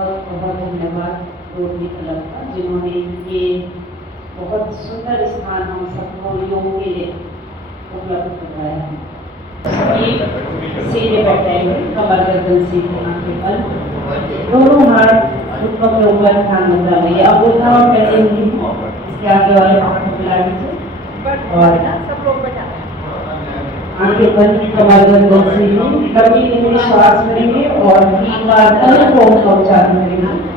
बहुत बहुत धन्यवाद रोटरी क्लब का, जिन्होंने ये बहुत सुंदर स्थान हम सबको योग के लिए उपलब्ध करवाया है। सीधे बैठे हुए, कमर गर्दन सीधे, आंखें बंद, दोनों हाथ घुटनों के ऊपर, ध्यान मुद्रा में। अब उठा और पहले इसके आगे वाले हाथ को फैला दीजिए और सब लोग बैठा आंखें बंद, कमर गर्दन सीधे, लंबी गहरी श्वास लेंगे और 3 बार ओम का उच्चारण करेंगे।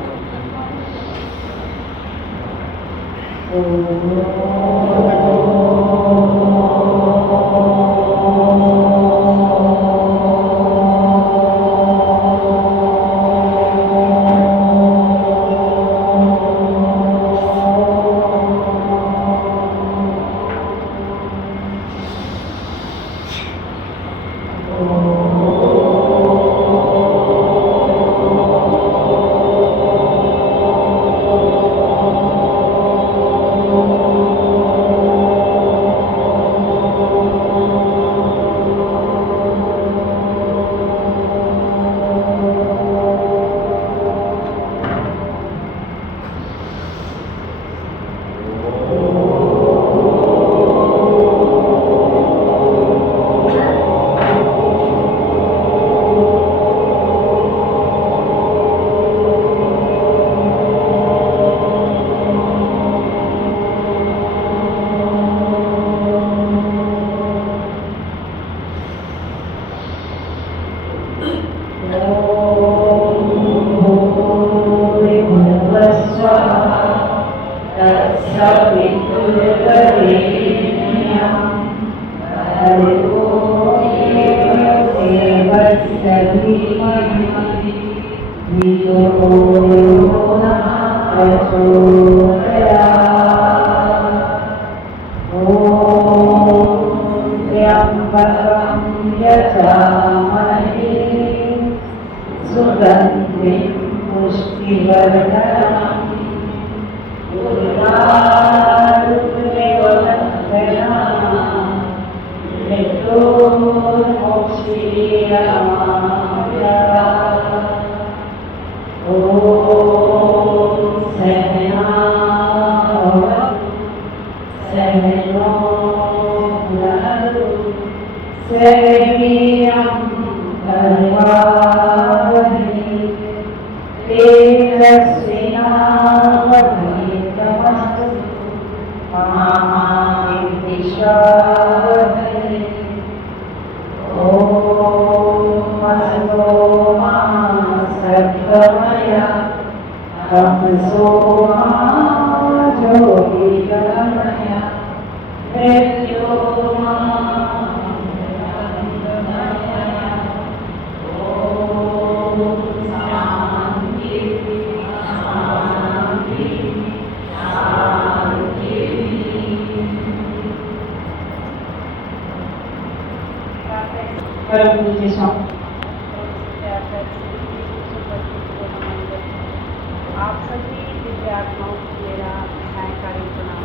आप सभी दिव्यात्माओं को मेरा सायंकालीन प्रणाम।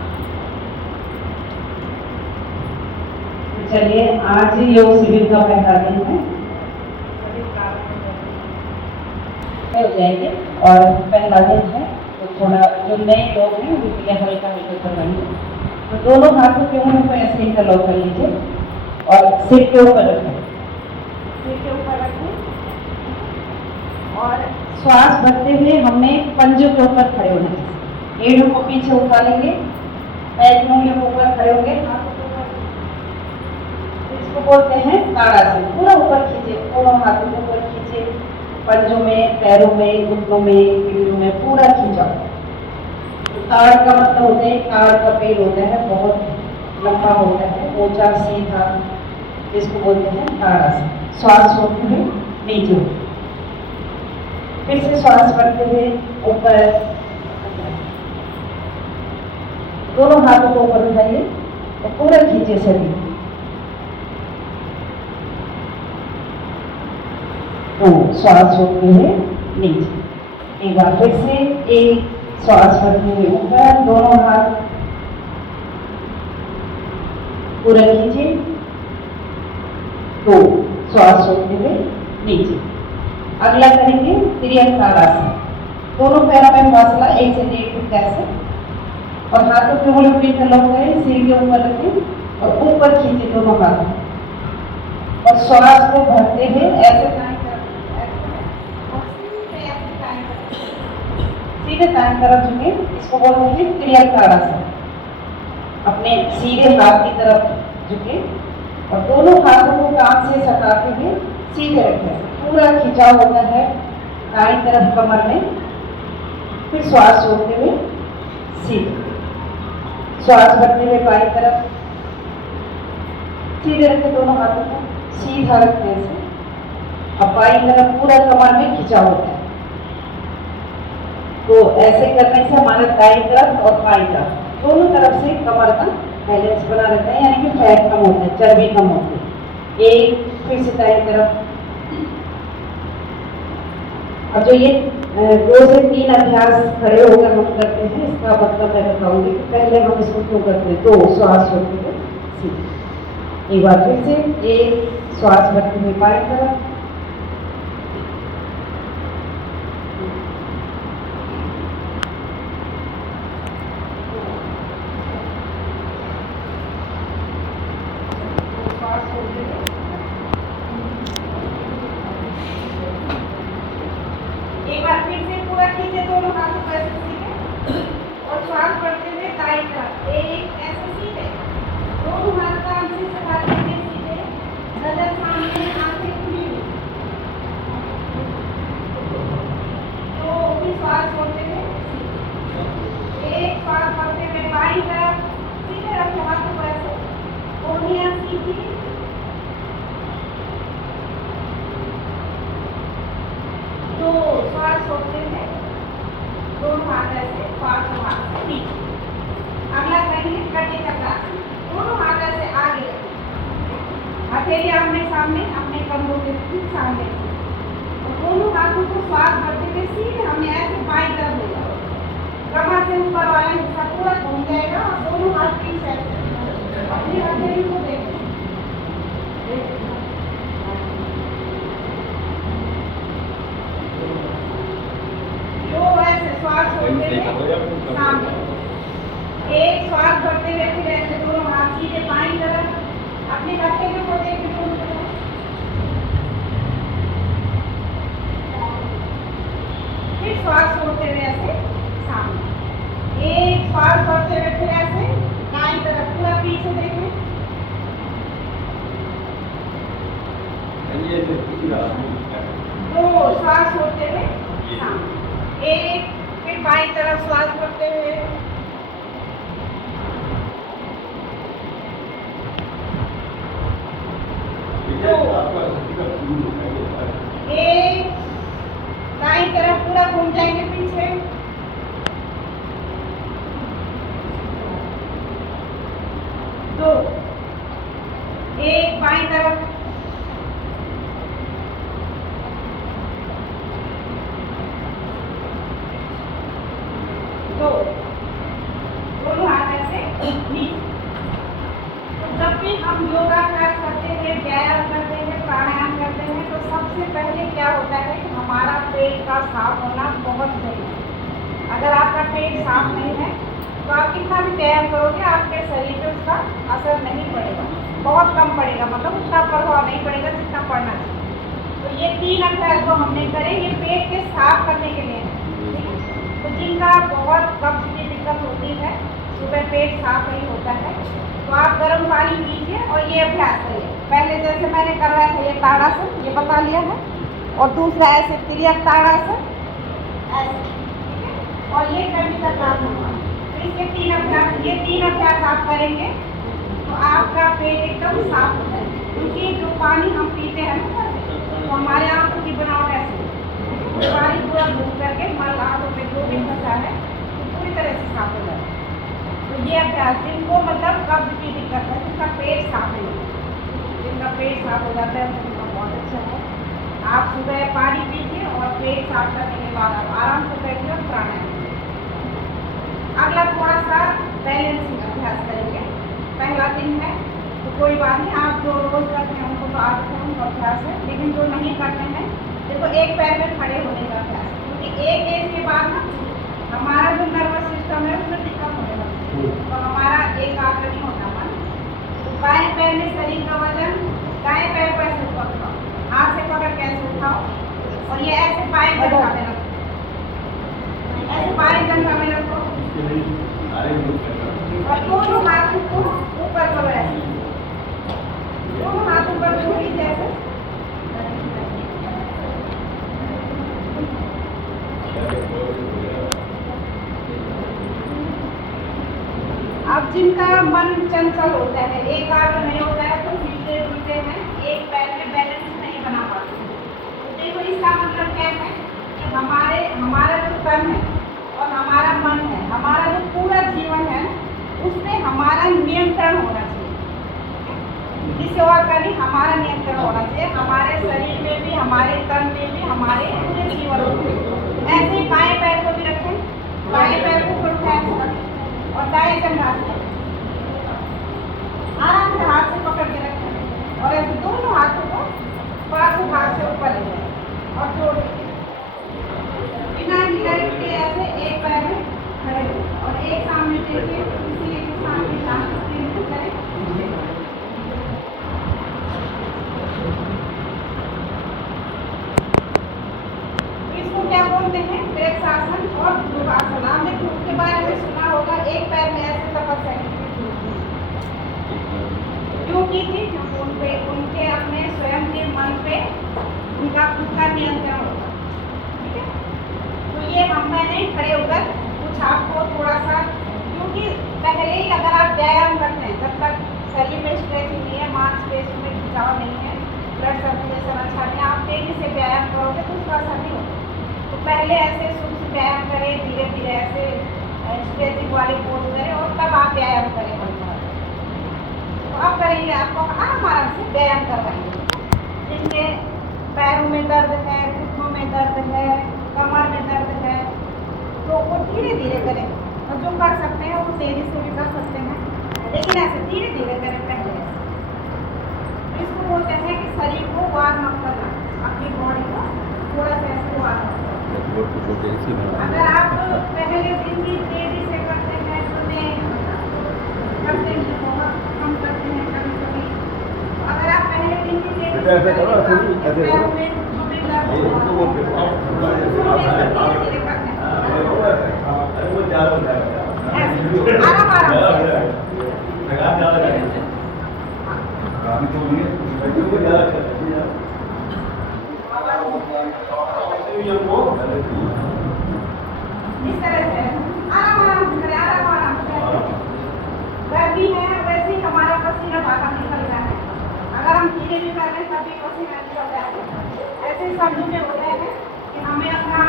चलिए, आज योग शिविर का पहला दिन है, हो जाएंगे और पहला दिन है तो थोड़ा जो नए लोग हैं उनके लिए हल्का हल्का करवाएंगे। तो दोनों हाथों के मुंह को ऐसे इंटरलॉक कर लीजिए और सिर के ऊपर रखें, सिर के ऊपर रखें और श्वास भरते हुए हमें पंजों के ऊपर खड़े होना है। एड़ों को पीछे उतारेंगे, पैर के ऊपर खड़े होंगे, हाथों के ऊपर, इसको बोलते हैं ताड़ासन। पूरा ऊपर खींचे, दोनों हाथों को ऊपर खींचे, पंजों में, पैरों में, घुटनों में, पीढ़ों में पूरा खींचा। ताड़ का मतलब होता है, ताड़ का पेड़ होता है, बहुत लंबा होता है, ऊंचा सीधा, जिसको बोलते हैं ताड़ासन। श्वास रोकते हुए नीचे, फिर से श्वास भरते हुए ऊपर, दोनों हाथों को ऊपर उठाइए और पूरा खींचे शरीर। तो श्वास रोकते हुए नीचे, एक बार फिर से, एक श्वास भरते हुए ऊपर, दोनों हाथ पूरा खींचे, दो श्वास रोकते हुए नीचे। अगला करेंगे त्रियंग ताड़ासन। दोनों पैरों में फासला 1 से 1.5 फीट ऐसे, और हाथों के उंगलियों पे इंटरलॉक करें, सिर के ऊपर रखें और ऊपर खींचे दोनों हाथों, और श्वास को भरते हुए ऐसे दाएं तरफ और सीधे दाएं तरफ झुके। इसको बोलते हैं त्रियक ताड़ासन। अपने सीधे हाथ की तरफ झुके और दोनों हाथों को कान से सटाते हुए सीधे रखें। पूरा खिंचाव होता है दाएं तरफ कमर में। फिर श्वास छोड़ते हुए सीधे, श्वास भरते हुए बाईं तरफ सीधे रखें, दोनों हाथों को सीधा रखने से अब बाईं तरफ पूरा कमर में खिंचाव होता है। तो ऐसे करने से हमारे दाईं तरफ और बाईं तरफ दोनों तरफ से कमर का बैलेंस बना रहता है, यानी कि फैट कम होता है, चर्बी कम होती है। एक फिर से दाईं तरफ। अब जो ये 2 से 3 अभ्यास खड़े होकर हम करते हैं, इसका मतलब मैं बताऊंगी कि पहले हम इसको क्यों करते हैं। 2 श्वास छोड़ते हुए सीधे, एक बार फिर से 1 श्वास भरते हुए बाईं तरफ, 1 बार फिर से पूरा खींचे दोनों हाथों को ऐसे सीधे और श्वास बढ़ते हुए दाईं तरफ 1 ऐसे सीधे, दोनों हाथ कान से सटाते हुए सीधे, नजर सामने, आंखें खुली हुई। तो फिर श्वास छोड़ते हुए 1 श्वास बढ़ते हुए बाईं तरफ सीधे रखें हाथों को ऐसे, कोहनियां सीधी, 2 श्वास छोड़ते हुए दोनों हाथ ऐसे, पांचों हाथ पीछे। अगला करेंगे कटे चक्रासन। दोनों हाथ ऐसे आगे, हथेली आमने सामने, अपने कंधों के सामने, और दोनों हाथों को श्वास भरते हुए सीधे हमने ऐसे बाईं तरफ ले जाओ। कमर से ऊपर वाला हिस्सा पूरा घूम जाएगा और दोनों हाथ पीछे अपनी हथेली को देखें। श्वास छोड़ते हुए सामने, 1 श्वास भरते हुए फिर ऐसे दोनों हाथ सीधे बाईं तरफ, अपने हथेलियों को देखें दोनों तरफ। फिर श्वास छोड़ते हुए ऐसे सामने, 1 श्वास भरते हुए फिर ऐसे दाईं तरफ, पूरा पीछे देखें। 2 श्वास छोड़ते हुए सामने, 1 फिर बाईं तरफ श्वास भरते हुए, 2 1 दाईं तरफ पूरा घूम जाएंगे पीछे, 2 1 बाईं तरफ, 2 दोनों हाथ ऐसे नीचे। तो जब भी हम योगाभ्यास करते हैं, व्यायाम करते हैं, प्राणायाम करते हैं, तो सबसे पहले क्या होता है कि हमारा पेट का साफ होना बहुत जरूरी है। अगर आपका पेट साफ नहीं है तो आप कितना भी व्यायाम करोगे आपके शरीर पे उसका असर नहीं पड़ेगा, बहुत कम पड़ेगा, मतलब उतना प्रभाव नहीं पड़ेगा जितना पड़ना चाहिए। तो ये 3 अभ्यास जो हमने करे ये पेट के साफ करने के लिए है। तो जिनका बहुत कब्ज की दिक्कत होती है, सुबह पेट साफ नहीं होता है, तो आप गर्म पानी पीजिए और ये अभ्यास करिए। पहले जैसे मैंने करवाया था ये ताड़ासन, ये बता लिया है, और दूसरा ऐसे त्रियक ताड़ासन ऐसे, ठीक है, और ये कटी चक्रासन। तो इसके 3 अभ्यास, ये 3 अभ्यास आप करेंगे तो आपका पेट एकदम साफ हो जाएगा। क्योंकि जो पानी हम पीते हैं ना, तो हमारे आंखों की बनावट ऐसी पानी पूरा घूम करके मल आंखों पे जो भी फंसा है तो पूरी तरह से साफ हो जाता है। तो ये अभ्यास जिनको मतलब कब्ज की दिक्कत है, जिनका पेट साफ नहीं होता, जिनका पेट साफ हो जाता है उनका बहुत अच्छा है। आप सुबह पानी पीजिए और पेट साफ करने के बाद आप आराम से बैठिए और प्राणायाम करिए। अगला थोड़ा सा बैलेंसिंग अभ्यास करेंगे। पहला दिन है तो कोई बात नहीं, आप जो रोज करते हैं उनको तो आदत है, उनका अभ्यास है, लेकिन जो नहीं करते हैं देखो एक पैर में खड़े होने का अभ्यास, क्योंकि एक एज के बाद और ये ऐसे पाए जंघा में रखो, ऐसे पाए जंघा में रखो और दोनों हाथों को ऊपर करो ऐसे, दोनों हाथ ऊपर छू लीजिए ऐसे। अब जिनका मन चंचल होता है, एक आग नहीं होता है तो हिलते डुलते हैं, एक पैर में बैलेंस नहीं बना पाते। तो देखो इसका मतलब क्या है कि हमारा जो तन है और हमारा मन है, हमारा जो पूरा जीवन है उस पर हमारा नियंत्रण होना चाहिए। किसी और का नहीं, हमारा नियंत्रण होना चाहिए, हमारे शरीर में भी, हमारे तन में भी, हमारे पूरे जीवन में। ऐसे ही बाएं पैर को भी रखें, बाएं पैर को फिर उठाएं और दाएं जंघा से आराम से हाथ से पकड़ के रखें और ऐसे दोनों हाथों को पांचों हाथ से ऊपर ले जाएं और जोड़ दें। बिना हिलाए के ऐसे एक पैर में खड़े हो और एक सामने देखिए, किसी एक सामने शांति करें। इसको क्या बोलते हैं? वृक्षासन और ध्रुवासन। आपने ध्रुव के बारे में सुना होगा, एक पैर में ऐसे तपस्या की थी। क्यों की थी? क्योंकि उनके अपने स्वयं के मन पे उनका खुद का नियंत्रण होगा। ठीक है, तो ये मैंने खड़े होकर कुछ आपको थोड़ा सा, क्योंकि पहले ही अगर आप व्यायाम करते हैं, जब तक शरीर में स्ट्रेचिंग नहीं है, मांसपेशियों में खिंचाव नहीं है, ब्लड सर्कुलेशन अच्छा नहीं, आप तेजी से व्यायाम करोगे तो उसका असर नहीं होगा। तो पहले ऐसे सूक्ष्म व्यायाम करें, धीरे धीरे ऐसे स्ट्रेचिंग वाले पोज करें और तब आप व्यायाम करें। तो अब करेंगे, आपको आराम से व्यायाम करवाएंगे। जिनके पैरों में दर्द है, घुटनों में दर्द है, कमर में दर्द है, तो वो धीरे धीरे करें, और जो कर सकते हैं वो तेजी से भी कर सकते हैं, लेकिन ऐसे धीरे धीरे करें पहले। इसको बोलते हैं कि शरीर को वार्म अप करना, अपनी बॉडी को थोड़ा सा ऐसे वार्म अप करना। अगर आप पहले दिन की तेजी से करते हैं तो करते हैं, बहुत कम करते हैं कभी कभी। अगर आप पहले दिन की तेजी से धीरे करते हैं, इस तरह से आराम से करें, आराम से। गर्मी है वैसे ही हमारा पसीना बाहर निकल रहा है, अगर हम धीरे भी कर रहे हैं तभी पसीना निकल रहा है। ऐसे सर्दी में होता है कि हमें अपना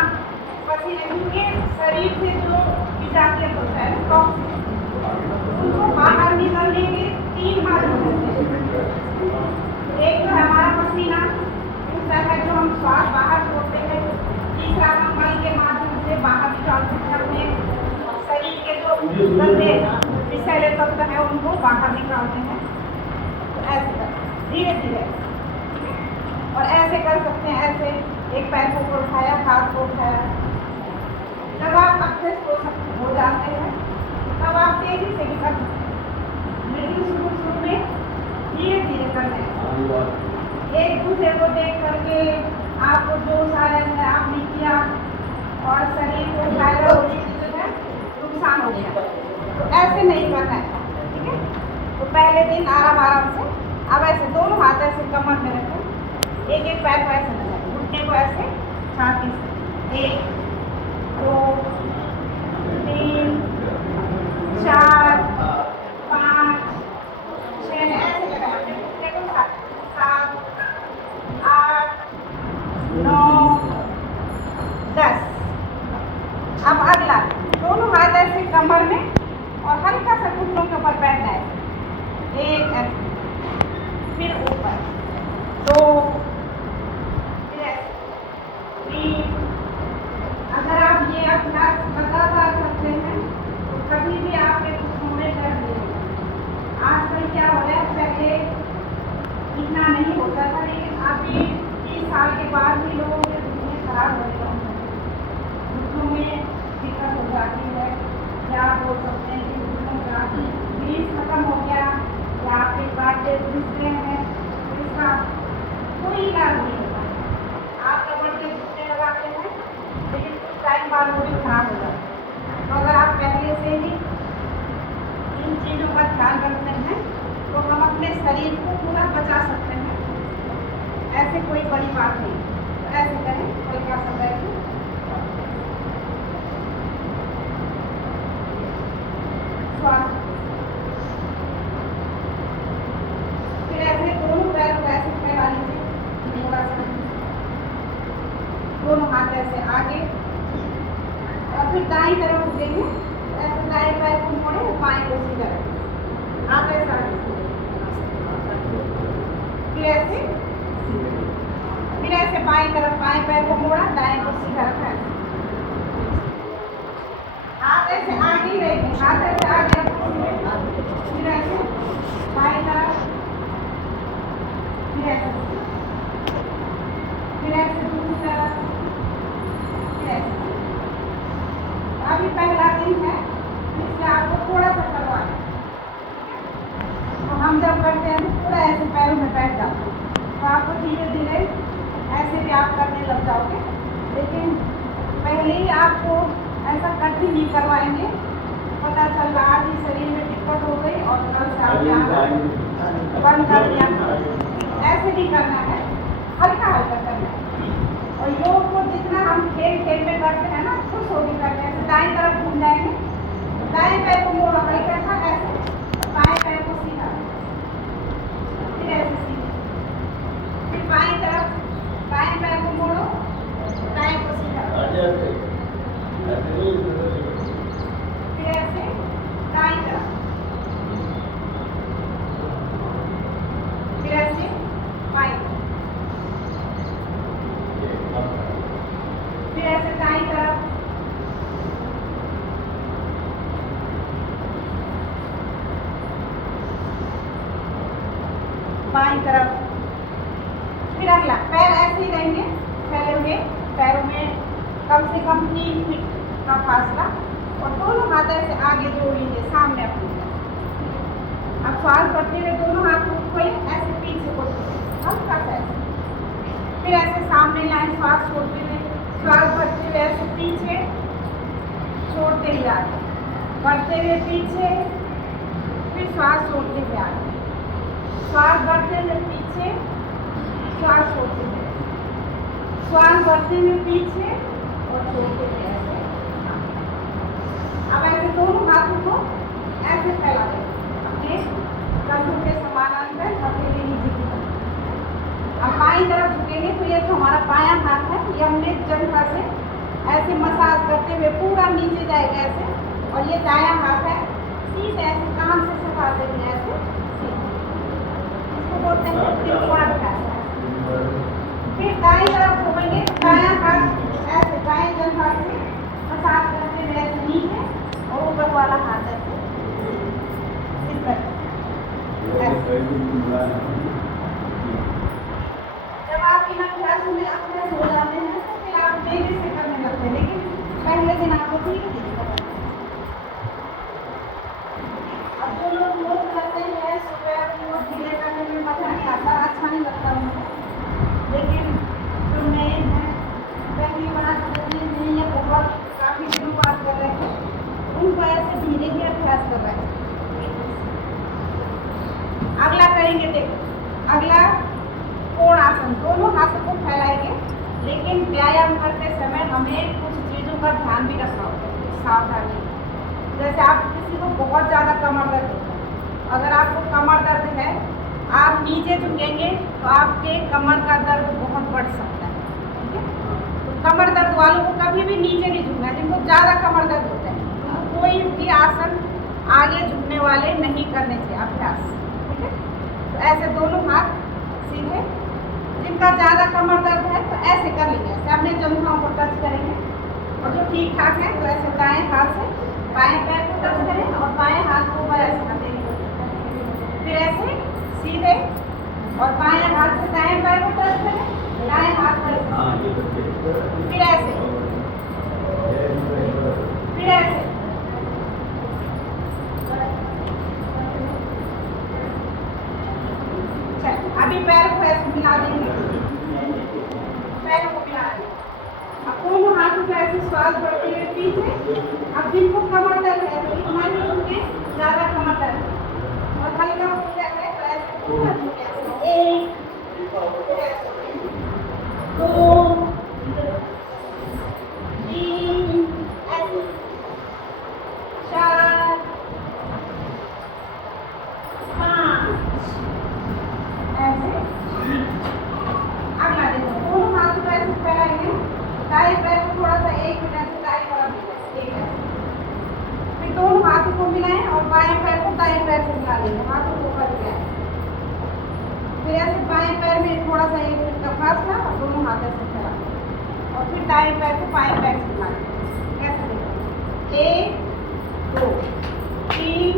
पसीने, क्योंकि शरीर से जो विजातीय होता है टॉक्सिन, उनको बाहर निकलने के 3 मार्ग होते हैं। एक तो हमारा पसीना, दूसरा है जो हम श्वास बाहर छोड़ते हैं, तीसरा हम मल के माध्यम से बाहर निकालते हैं, अपने शरीर के जो गंदे विषैले तत्व है उनको बाहर निकालते हैं। तो ऐसे कर धीरे धीरे, और ऐसे कर सकते हैं, ऐसे एक पैर को उठाया, हाथ को उठाया। जब आप अच्छे हो जाते हैं तब आप तेजी से भी कर सकते हैं, लेकिन शुरू में धीरे धीरे करना है। एक दूसरे को देख करके आपको जोश आ रहा है, आपने किया और शरीर को फायदा होने की जो है नुकसान हो गया, तो ऐसे नहीं करना है। ठीक है, तो पहले दिन आराम से। अब ऐसे दोनों हाथ ऐसे कमर में रखें, एक एक पैर को ऐसे लगाएं, घुटने को ऐसे छाती से, 1 2 3 4 5 6 ऐसे लगाएं, घुटने को 7 8 9 10। अब अगला, दोनों हाथ ऐसे कमर में और हल्का सा घुटनों के ऊपर बैठना है, 1 ऐसे, फिर ऊपर 2 फिर ऐसे 3। अगर आप ये अभ्यास लगातार करते हैं तो कभी भी आपके घुटनों में दर्द नहीं होगा। आजकल क्या हो रहा है, पहले इतना नहीं होता था, लेकिन अभी 30 साल के बाद भी लोगों के घुटने खराब हो रहे हैं, घुटनों में दिक्कत हो जाती है। या बोल सकते हैं कि घुटनों का ग्रीस खत्म हो गया, या आपके गांठे घुस गए हैं, तो इसका कोई इलाज नहीं होता। आप रबड़ के वो भी खराब हो जाता है। तो अगर आप पहले से ही इन चीज़ों का ध्यान रखते हैं तो हम अपने शरीर को पूरा बचा सकते हैं। ऐसे कोई बड़ी बात नहीं। तो ऐसे करें, हल्का सा बैठे, श्वास, फिर ऐसे दोनों पैर को ऐसे फैला लीजिए, थोड़ा सा दोनों हाथ ऐसे आगे, और फिर दाईं तरफ उठेंगे। ऐसे दाएं पैर को मोड़े, बाएं को सीधा रखें, हाथ ऐसा आगे, फिर ऐसे बाएं तरफ बाएं पैर को मोड़ा, दाएं को सीधा रखा, हाथ ऐसे आगे ही रहेंगे, हाथ ऐसे आगे रखो, फिर ऐसे बाएं तरफ, फिर ऐसे दूसरी तरफ, फिर ऐसे। अभी पहला दिन है, इसलिए आपको थोड़ा सा करवाना है। तो हम जब करते हैं तो पूरा ऐसे पैरों में बैठ जाते हैं, तो आपको धीरे धीरे ऐसे भी आप करने लग जाओगे। लेकिन पहले ही आपको ऐसा कठिन नहीं करवाएंगे, पता चल रहा आज ही शरीर में दिक्कत हो गई और कल से आप बंद कर दिया। ऐसे नहीं करना है, हल्का हल्का करना है। और योग को जितना हम खेल खेल में करते हैं ना, खुश होकर करते हैं। दाएं तरफ घूम जाएंगे, दाएं पैर को मोड़ो, हल्का सा ऐसे, बाएं पैर को सीधा, फिर ऐसे सीधे, फिर बाएं तरफ बाएं पैर को मोड़ो, दाएं को सीधा, फिर ऐसे दाएं तरफ, फिर ऐसे बाएं तरफ, फिर ऐसे दाईं तरफ, बाईं तरफ, फिर अगला पैर ऐसे ही रहेंगे फैले हुए, पैरों में कम से कम 3 फीट का फासला, और दोनों हाथ ऐसे आगे जोड़ लीजिए सामने अपने। अब श्वास भरते हुए दोनों हाथ को खोले, ऐसे पीछे को हल्का सा ऐसे, फिर ऐसे सामने लाएं, श्वास छोड़ते हुए, श्वास भरते हुए ऐसे पीछे, छोड़ते ही आगे, बढ़ते हुए पीछे, फिर श्वास छोड़ते हुए आगे, श्वास बढ़ते हुए पीछे, श्वास छोड़ते हुए, श्वास बढ़ते हुए पीछे और छोड़ते हुए ऐसे। अब ऐसे दोनों हाथों को ऐसे फैला दें, अपने कंधों के समानांतर, हथेली नीचे की तरफ। अब बाईं तरफ झुकेंगे तो ये जो हमारा बायां हाथ है, ये हमने जंघा से ऐसे मसाज करते हुए पूरा नीचे जाएगा ऐसे, और ये दायां हाथ है सीधे ऐसे कान से सटा देंगे ऐसे, इसको बोलते हैं त्रिकोणाभ्यास। फिर दाईं तरफ घूमेंगे, दायां हाथ ऐसे दाएं जंघा से मसाज करते हुए ऐसे नीचे, और ऊपर वाला हाथ ऐसे इस तरह। जब आप इन अभ्यासों में अपने हो जाते हैं तो फिर आप तेजी से करने लगते हैं, लेकिन पहले दिन आपको धीरे धीरे करना है। अब जो लोग रोज करते हैं सुबह वो धीरे करने में मजा नहीं आता, अच्छा नहीं लगता उनको, लेकिन जो नए हैं, पहली बार नहीं है, बहुत काफ़ी दिनों बाद कर रहे हैं, उनको ऐसे धीरे ही अभ्यास कर रहे हैं। अगला करेंगे, देखो अगला कोण आसन, दोनों हाथों को फैलाएंगे, लेकिन व्यायाम करते समय हमें कुछ चीज़ों का ध्यान भी रखना होगा, सावधानी। जैसे आप किसी को बहुत ज़्यादा कमर दर्द होता है, अगर आपको कमर दर्द है, आप नीचे झुकेंगे तो आपके कमर का दर्द बहुत बढ़ सकता है, ठीक है। तो कमर दर्द वालों को कभी भी नीचे नहीं झुकना, जिनको ज़्यादा कमर दर्द होता है तो कोई भी आसन आगे झुकने वाले नहीं करने चाहिए, अभ्यास, ठीक है। तो ऐसे दोनों हाथ सीधे, जिनका ज़्यादा कमर दर्द है तो ऐसे कर लेंगे, ऐसे अपने जंघों को टच करेंगे, और जो ठीक ठाक है तो ऐसे दाएं हाथ से बाएं पैर को टच करें और बाएं हाथ को ऊपर ऐसे रखेंगे, फिर ऐसे सीधे, और बाएं हाथ से दाएं पैर को टच करें, दाएं हाथ पर, फिर ऐसे, फिर ऐसे, अभी पैर को ऐसे मिला देंगे, पैरों को मिला देंगे। अब दोनों हाथों को ऐसे श्वास बढ़ती है पीछे। अब जिनको कमर दर्द है तो इतना ही उनके ज़्यादा कमर दर्द है, और हल्का हो जाता है तो ऐसे पूरा झुके। 1 2 3 ऐसे 4 5 ऐसे। अगला देखो, दोनों हाथ को ऐसे फैलाएंगे, दाएं पैर को थोड़ा सा 1 मिनट से दाएं तरफ एक ऐसे, फिर दोनों हाथों को मिलाएं और बाएं पैर को दाएं पैर से मिला लेंगे, हाथों को ऊपर ले आए। फिर ऐसे बाएं पैर में थोड़ा सा 1 मिनट का फासला और दोनों हाथ ऐसे फैला, और फिर दाएं पैर को बाएं पैर से मिला लेंगे। कैसे देखो, 1 2 3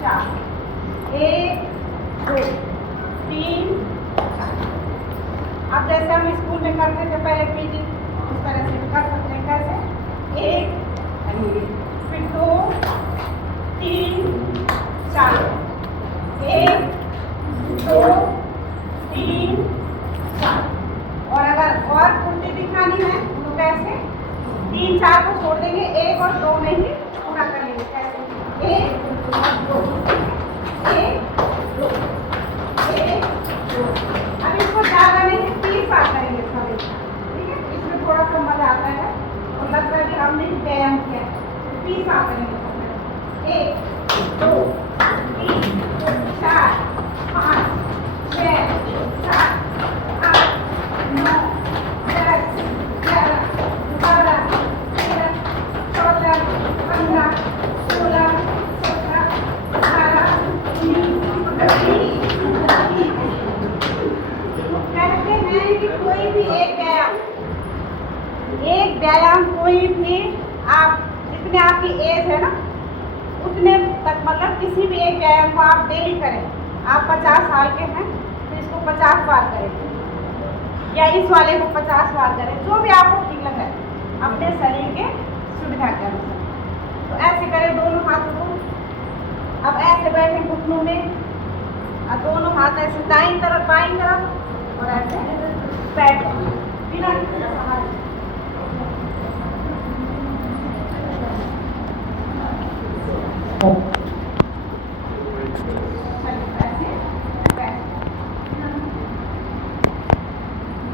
4 1 2 3 4। अब जैसे हम स्कूल में करते थे पहले पीटी, उस तरह से कर सकते हैं। कैसे, 1 फिर 2 3 4 1 2 3 4। और अगर और उल्टी दिखानी है तो कैसे, 3 4 को छोड़ देंगे, 1 और 2 में ही पूरा कर लेंगे। कैसे, 1 2 1 2 1 2। अब इसको ज़्यादा नहीं 3 बार करेंगे सभी, ठीक है। इसमें थोड़ा सा मजा आता है और लगता है कि हमने व्यायाम किया है। 3 बार करेंगे सब, 1 2 3 4 5 6 7 8 9 10 11 12 13 14 15 16 17 18 19 कहते हैं कि कोई भी एक व्यायाम कोई भी आप जितने आपकी एज है ना उतने तक, मतलब किसी भी एक व्यायाम को आप डेली करें। आप 50 साल के हैं तो इसको 50 बार करें, या इस वाले को 50 बार करें, जो भी आपको ठीक लग रहा है अपने शरीर के सुविधा के अनुसार। तो ऐसे करें दोनों हाथों को। अब ऐसे बैठे घुटनों में, और दोनों हाथ ऐसे दाईं तरफ बाईं तरफ, और ऐसे बैठ बिना किसी सहारे।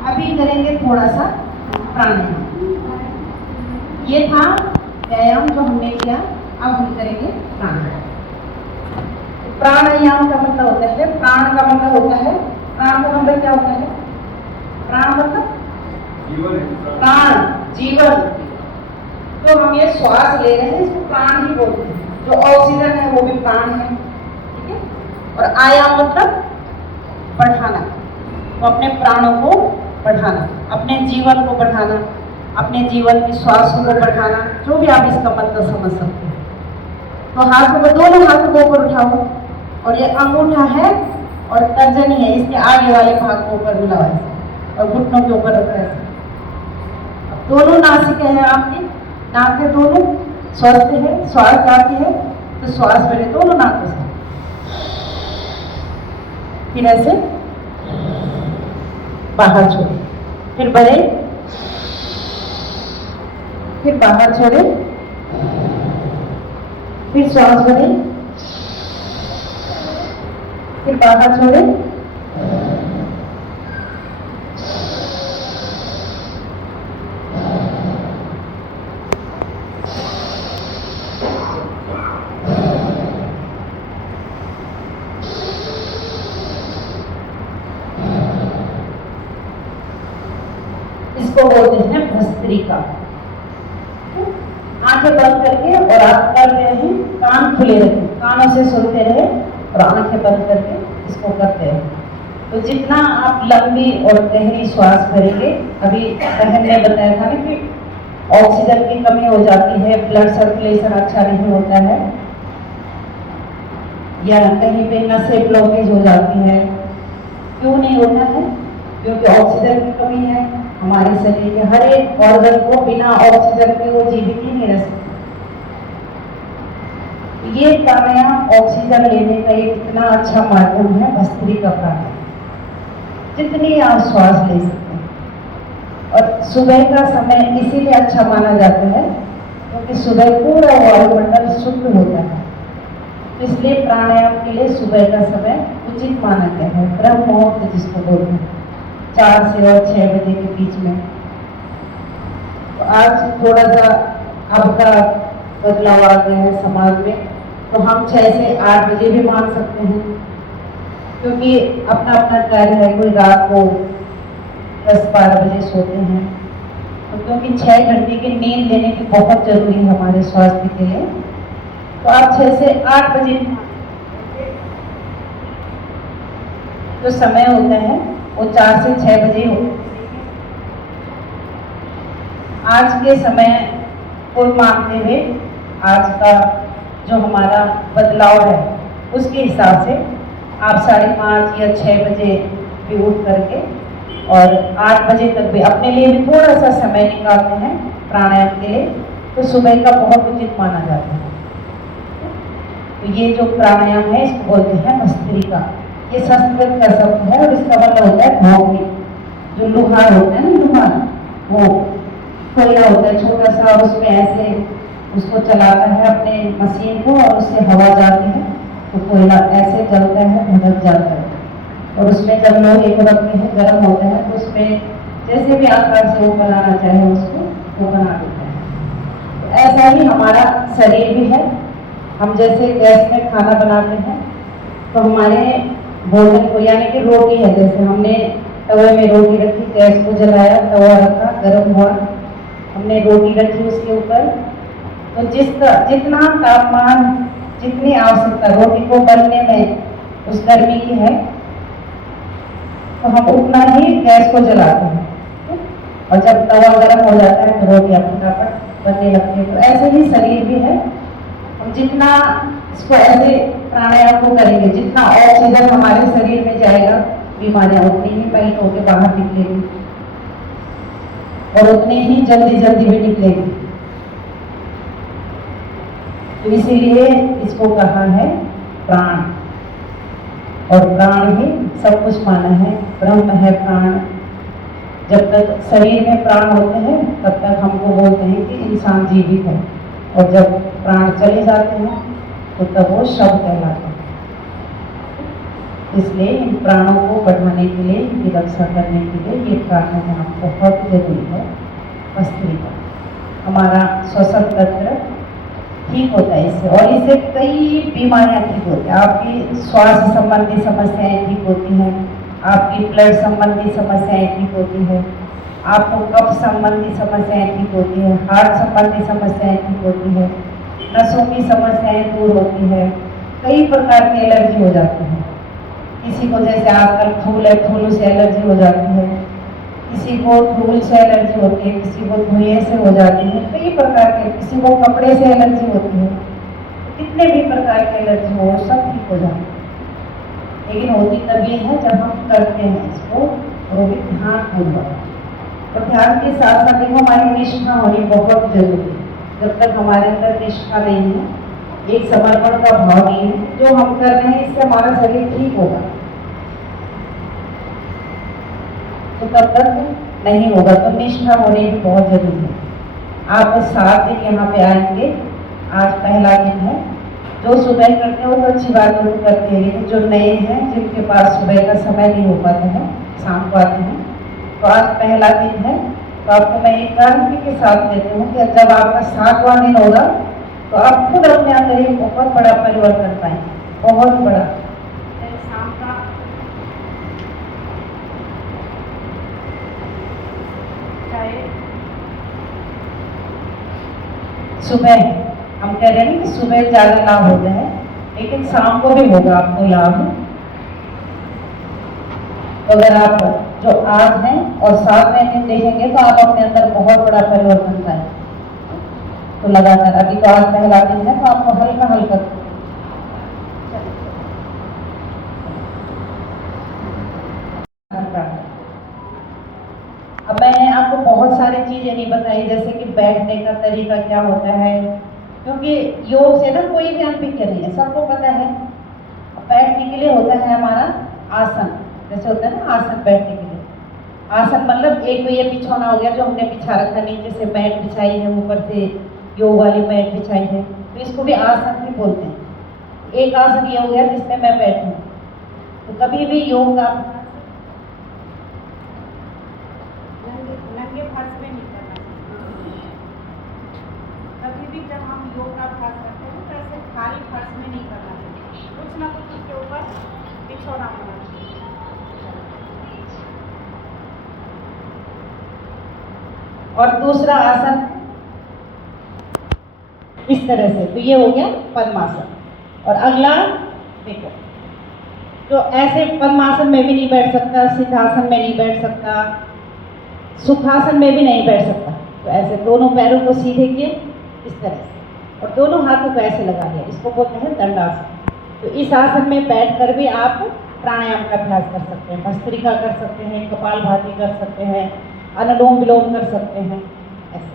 अभी करेंगे थोड़ा सा प्राणायाम। ये था व्यायाम जो हमने किया, अब हम करेंगे प्राणायाम। प्राणायाम का मतलब होता है, प्राण का मतलब होता है, प्राण का मतलब क्या होता है, प्राण मतलब प्राण, जीवन। तो हम ये श्वास ले रहे हैं इसको प्राण ही बोलते हैं। जो ऑक्सीजन है वो भी प्राण है, ठीक है। और आयाम मतलब बढ़ाना, तो अपने प्राणों को बढ़ाना, अपने जीवन को बढ़ाना, अपने जीवन की श्वासों को बढ़ाना, जो भी आप इसका मतलब समझ सकते हैं। तो हाथों को, दोनों हाथों को ऊपर उठाओ, और ये अंगूठा है और तर्जनी है, इसके आगे वाले भाग को ऊपर मिलाओ ऐसे, और घुटनों के ऊपर रखो ऐसे। अब दोनों नासिकें हैं आपकी, नाक है दोनों स्वस्थ है, श्वास जाती है तो श्वास भरे दोनों नाकों से, फिर ऐसे बाहर छोड़े, फिर भरे, फिर बाहर छोड़े, फिर श्वास भरे, फिर बाहर छोड़े, इसको बोलते हैं भस्त्रिका। आंखें बंद करके, और आप कर रहे हैं कान खुले रखें, कानों से सुनते रहे और आंखें बंद करके इसको करते रहे। तो जितना आप लंबी और गहरी श्वास भरेंगे, अभी बहन ने बताया था ना कि ऑक्सीजन की कमी हो जाती है, ब्लड सर्कुलेशन अच्छा नहीं होता है, या कहीं पे नसें ब्लॉकेज हो जाती है। क्यों नहीं होता है? क्योंकि ऑक्सीजन की कमी है। हमारे शरीर के हर एक ऑर्गन को बिना ऑक्सीजन के वो जीवित ही नहीं रह सकते। ये प्राणायाम ऑक्सीजन लेने का एक इतना अच्छा माध्यम है, भस्त्रिका प्राणायाम। जितनी आप श्वास ले सकते हैं, और सुबह का समय इसीलिए अच्छा माना जाता है क्योंकि सुबह पूरा वायुमंडल शुद्ध होता है, इसलिए प्राणायाम के लिए सुबह का समय उचित माना गया है। ब्रह्म मुहूर्त जिसको बोलते हैं, 4 से और 6 बजे के बीच में। तो आज थोड़ा सा आपका बदलाव आ गया है समाज में, तो हम 6 से 8 बजे भी मान सकते हैं, क्योंकि अपना अपना कार्य है। कोई रात को 10-12 बजे सोते हैं, तो क्योंकि 6 घंटे की नींद लेने की बहुत जरूरी है हमारे स्वास्थ्य के लिए, तो आप 6 से 8 बजे जो समय होता है वो 4 से 6 बजे होता है। आज के समय को मानते हुए आज का जो हमारा बदलाव है उसके हिसाब से आप 5:30 या 6 बजे भी उठ करके और 8 बजे तक भी अपने लिए भी थोड़ा सा समय निकालते हैं प्राणायाम के लिए, तो सुबह का बहुत उचित माना जाता है। तो ये जो प्राणायाम है इसको बोलते हैं भस्त्रिका। ये संस्कृत का शब्द है और इसका मतलब होता है भोगनी। जो लोहार होता है ना, लोहार, वो कोयला होता है छोटा सा, और उसमें ऐसे उसको चलाता है अपने मशीन को और उससे हवा जाती है, तो कोयला ऐसे जलता है, भड़क जाता है। और उसमें जब लोहे को रखते हैं गर्म होता है, तो उसमें जैसे भी आकार से वो बनाना चाहे उसको वो बना देता है। तो ऐसा ही हमारा शरीर भी है। हम जैसे गैस में खाना बनाते हैं, तो हमारे भोजन को, यानी कि रोटी है, जैसे हमने तवे में रोटी रखी, गैस को जलाया, तवा रखा, गर्म हुआ, हमने रोटी रखी उसके ऊपर, तो जितना तापमान, जितनी आवश्यकता रोटी को बनने में उस गर्मी की है, तो हम उतना ही गैस को जलाते हैं। और जब तवा गर्म हो जाता है तो रोटियां फटाफट बनने लगती है। तो ऐसे ही शरीर भी है। हम जितना इसको ऐसे प्राणायाम को करेंगे, जितना ऑक्सीजन हमारे शरीर में जाएगा, बीमारियां उतनी ही मेल्ट होकर बाहर निकलेगी और उतनी ही जल्दी जल्दी भी निकलेगी। तो इसीलिए इसको कहा है प्राण, और प्राण ही सब कुछ माना है। ब्रह्म है प्राण। जब तक शरीर में प्राण होते हैं तब तक हमको बोलते हैं कि इंसान जीवित है, और जब प्राण चले जाते हैं तो तब वो शव कहलाते हैं। इसलिए इन प्राणों को बढ़ाने के लिए, इनकी रक्षा करने के लिए ये प्राणायाम बहुत जरूरी है। भस्त्रिका, हमारा श्वसन तंत्र ठीक होता है इससे, और इससे कई बीमारियां ठीक होती हैं। आपकी श्वास संबंधी समस्याएं ठीक होती हैं, आपकी ब्लड संबंधी समस्याएं ठीक होती है, आपको कफ संबंधी समस्याएं ठीक होती है, हार्ट संबंधी समस्याएं ठीक होती है, नसों की समस्याएं दूर होती है, कई प्रकार की एलर्जी हो जाती है। किसी को जैसे आजकल फूल है, फूलों से एलर्जी हो जाती है, किसी को धूल से एलर्जी होती है, किसी को धुएं से हो जाती है, कई प्रकार के, किसी को कपड़े से एलर्जी होती है। कितने भी प्रकार की एलर्जी हो सब ठीक हो जाती है, लेकिन होती तभी है जब हम करते हैं इसको, और वो भी ध्यानपूर्वक। और ध्यान के साथ साथ देखो हमारी निष्ठा होनी बहुत जरूरी है। जब तक हमारे अंदर निष्ठा नहीं है, एक समर्पण का भाव नहीं है, जो हम कर रहे हैं इससे हमारा शरीर ठीक होगा, तो तब तक नहीं होगा। तो निष्ठा होनी भी बहुत जरूरी है। आप 7 दिन यहाँ पे आएंगे, आज पहला दिन है। जो सुबह करते हैं वो तो अच्छी बात जरूर करते हैं, लेकिन जो नए हैं, जिनके पास सुबह का समय नहीं हो पाता है, शाम को आते हैं, तो आज पहला दिन है। तो आपको मैं एक गारंटी के साथ देती हूँ कि जब आपका 7वां दिन होगा तो आप खुद अपने अंदर एक बहुत बड़ा परिवर्तन पाएंगे, बहुत बड़ा। शाम का सुबह हम कह रहे हैं कि सुबह ज्यादा लाभ होता है, लेकिन शाम को भी होगा आपको लाभ। तो अगर आप जो आज हैं और 7वें दिन देखेंगे तो आप अपने अंदर बहुत बड़ा परिवर्तन पाएंगे। तो लगातार, अभी तो आज पहला दिन है तो आपको हल्का हल्का अब मैंने आपको बहुत सारी चीजें नहीं बताई, जैसे कि बैठने का तरीका क्या होता है, क्योंकि योग से ना कोई भी अनभिज्ञ नहीं है, सबको पता है। बैठने के लिए होता है हमारा आसन, जैसे होता है ना आसन बैठने के लिए। आसन मतलब एक तो ये बिछौना हो गया जो हमने बिछा रखा, नीचे से मैट बिछाई है, ऊपर से योग वाली मैट बिछाई है, तो इसको भी आसन भी बोलते हैं। एक आसन ये हो गया जिसमें मैं बैठूं। तो कभी भी योग का नंगे फर्श में नहीं करना चाहिए। कभी भी जब हम योग का अभ्यास करते हैं तो ऐसे खाली फर्श में नहीं करना चाहिए, कुछ ना कुछ उसके ऊपर बिछौना होना चाहिए। और दूसरा आसन इस तरह से, तो ये हो गया पद्मासन। और अगला देखो, तो ऐसे पद्मासन में भी नहीं बैठ सकता, सिद्धासन में नहीं बैठ सकता, सुखासन में भी नहीं बैठ सकता। तो ऐसे दोनों पैरों को सीधे किए इस तरह से और दोनों हाथों को ऐसे लगा दिया, इसको बोलते हैं दंडासन। तो इस आसन में बैठकर भी आप प्राणायाम का अभ्यास कर सकते हैं, भस्त्रिका कर सकते हैं, कपालभाति कर सकते हैं, अनुलोम विलोम कर सकते हैं। ऐसे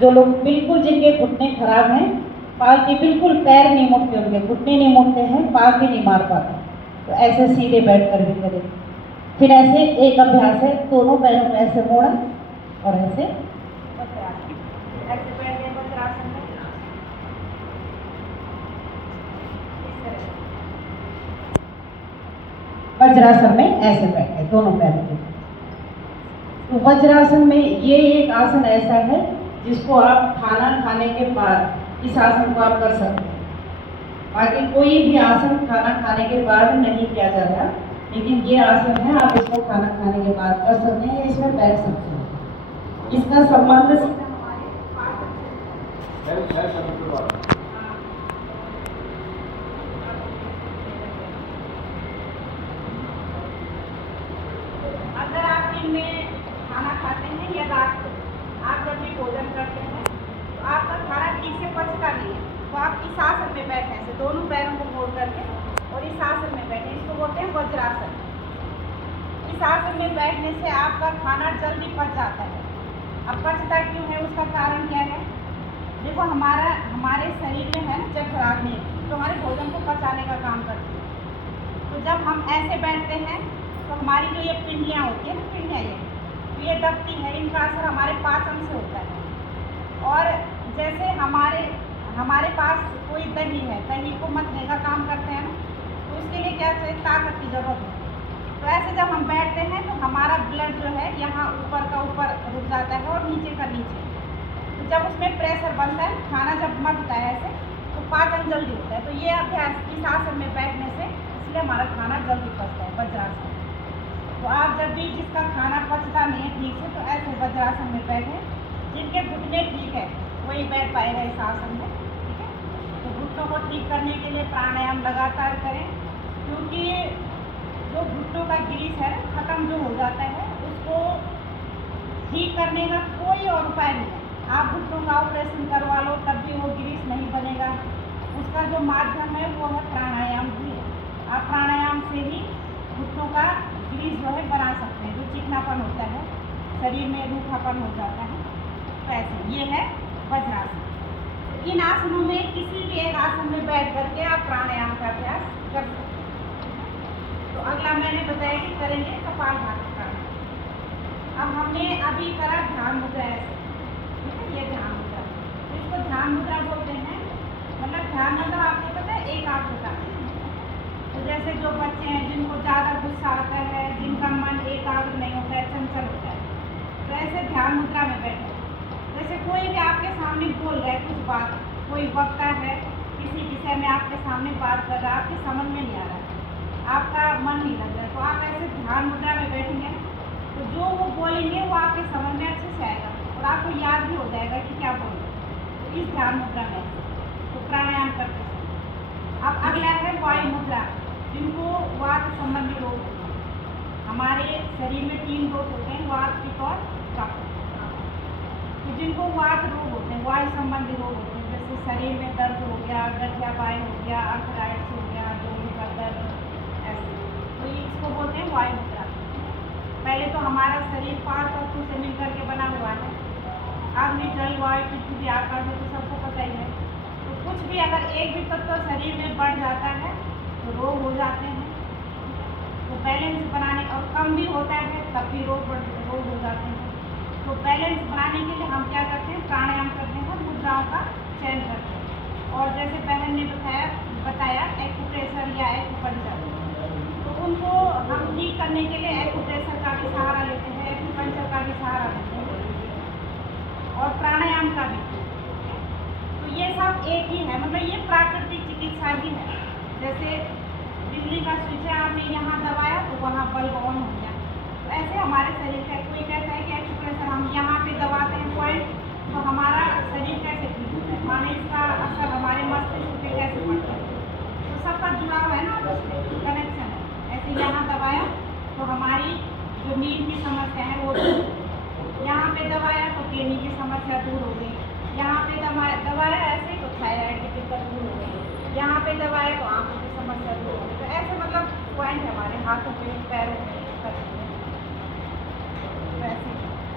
जो लोग बिल्कुल जिनके घुटने खराब हैं, पाल के बिल्कुल पैर नहीं मुड़ते, उनके घुटने नहीं मुड़ते हैं, पाल भी नहीं मार पाते, तो ऐसे सीधे बैठकर भी करें। फिर ऐसे एक अभ्यास है, दोनों पैरों को ऐसे मोड़ा और ऐसे ऐसे बैठ गए वज्रासन में। वज्रासन में ऐसे बैठ गए दोनों पैरों को। तो वज्रासन में ये एक आसन ऐसा है जिसको आप खाना खाने के बाद इस आसन को आप कर सकते हैं। बाकी कोई भी आसन खाना खाने के बाद नहीं किया जाता, लेकिन ये आसन है आप इसको खाना खाने के बाद कर सकते हैं, इसमें बैठ सकते हैं। इसका संबंध अगर आप दिन में खाना खाते हैं या रात को आप जब भी भोजन करते हैं तो आपका खाना ठीक से पचता नहीं है, तो आप इस आसन में बैठे ऐसे दोनों पैरों को मोड़ करके और इस आसन में बैठे, इसको बोलते हैं वज्रासन। इस आसन में बैठने से आपका खाना जल्दी पच जाता है। अब पचता क्यों है, उसका कारण क्या है? देखो हमारे शरीर में है ना जठराग्नि, तो हमारे भोजन को पचाने का काम करती है। तो जब हम ऐसे बैठते हैं तो हमारी जो ये पिंडियाँ होती है ना, पिंडियाँ ये दबती है, इनका असर हमारे पाचन से होता है। और जैसे हमारे पास कोई दही है, दही को मथने का काम करते हैं ना, तो उसके लिए क्या चाहिए? ताकत की जरूरत है। तो ऐसे जब हम बैठते हैं तो हमारा ब्लड जो है यहाँ ऊपर का ऊपर रुक जाता है और नीचे का नीचे। तो जब उसमें प्रेशर बनता है, खाना जब मथता है ऐसे, तो पाचन जल्दी होता है। तो ये अभ्यास इस आसन में बैठने से इसलिए हमारा खाना जल्दी पचता है, वज्रासन। तो आप जब भी जिसका खाना पचता नहीं है ठीक से, तो ऐसे वज्रासन में बैठे। जिनके घुटने ठीक है वही बैठ पाएगा इस आसन में, ठीक है। तो घुटनों को ठीक करने के लिए प्राणायाम लगातार करें, क्योंकि जो घुटनों का ग्रीस है खत्म जो हो जाता है, उसको ठीक करने का कोई और उपाय नहीं है। आप घुटनों का ऑपरेशन करवा लो तब भी वो ग्रीस नहीं बनेगा। उसका जो माध्यम है वो है प्राणायाम भी है। आप प्राणायाम से ही घुटनों का ग्रीस जो है बना सकते हैं, जो चिकनापन होता है शरीर में, रूखापन हो जाता है। तो ऐसे ये है वज्रासन। इन आसनों में किसी भी एक आसन में बैठ करके आप प्राणायाम का अभ्यास कर सकते हैं। तो अगला मैंने बताया कि करेंगे कपालभाति प्राणायाम। अब हमने अभी करा ध्यान मुद्रा, ऐसे ठीक है, ये ध्यान मुद्रा, तो इसको ध्यान मुद्रा बोलते हैं। मतलब ध्यान मतलब आपको पता है एकाग्रता। तो जैसे जो बच्चे हैं जिनको ज़्यादा गुस्सा आता है, जिनका मन एकाग्र नहीं होता है, चंचल होता है, तो ऐसे ध्यान मुद्रा में बैठो। जैसे कोई भी आपके सामने बोल रहा है कुछ बात, कोई वक्ता है किसी विषय में आपके सामने बात कर रहा है, आपके समझ में नहीं आ रहा है, आपका मन नहीं लग रहा है, तो आप ऐसे ध्यान मुद्रा में बैठेंगे तो जो वो बोलेंगे वो आपके समझ में अच्छे से आएगा और आपको याद भी हो जाएगा कि क्या बोल रहे हैं। तो इस ध्यान मुद्रा में तो प्राणायाम करते हैं। अब अगला है वायु मुद्रा। जिनको वात संबंधी रोग होते हैं, हमारे शरीर में 3 रोग होते हैं, वात, पित्त और कफ। तो जिनको वात रोग होते हैं, वायु संबंधी रोग होते हैं, जैसे शरीर में दर्द हो गया, गठिया पाए हो गया, आर्थराइटिस हो गया, जोड़ों का दर्द, ऐसे, तो ये इसको बोलते हैं वायु मुद्रा। पहले तो हमारा शरीर 5 तत्वों से मिलकर के बना हुआ है, अग्नि, जल, वायु, पृथ्वी, आकाश, तो सबको पता ही है। तो कुछ भी अगर एक भी तत्व शरीर में बढ़ जाता है तो रोग हो जाते हैं। तो बैलेंस बनाने, और कम भी होता है तब भी रोग हो जाते हैं। तो बैलेंस बनाने के लिए हम क्या करते हैं? प्राणायाम करते हैं, मुद्राओं का चयन करते हैं। और जैसे बहन ने बताया एक्यूप्रेशर या एक्यूपंक्चर, तो उनको हम ठीक करने के लिए एक्यूप्रेशर का भी सहारा लेते हैं, एक्यूपंक्चर का भी सहारा लेते हैं और प्राणायाम का भी। तो ये सब एक ही है, मतलब ये प्राकृतिक चिकित्सा ही है। जैसे बिजली का स्विच है, आपने यहाँ दबाया तो वहाँ बल्ब ऑन हो गया। तो ऐसे हमारे शरीर का कोई कहता है कि एक्यूप्रेशर हम यहाँ पे दबाते हैं पॉइंट, तो हमारा शरीर कैसे ठीक होता है, माने इसका असर हमारे मस्तिष्क पे कैसे पड़ता है। तो सबका जुड़ाव है ना, कनेक्शन है। ऐसे यहाँ दबाया तो हमारी जो नींद की समस्या है वो दूर, यहाँ पे दबाया तो किडनी की समस्या दूर हो गई, यहाँ पे दबाया ऐसे तो थायराइड की दिक्कत दूर हो गई, यहाँ पे दबाया तो आँखों की समस्या दूर हो गई। तो ऐसे मतलब पॉइंट है हमारे हाथों पे, पैरों पे, वैसे।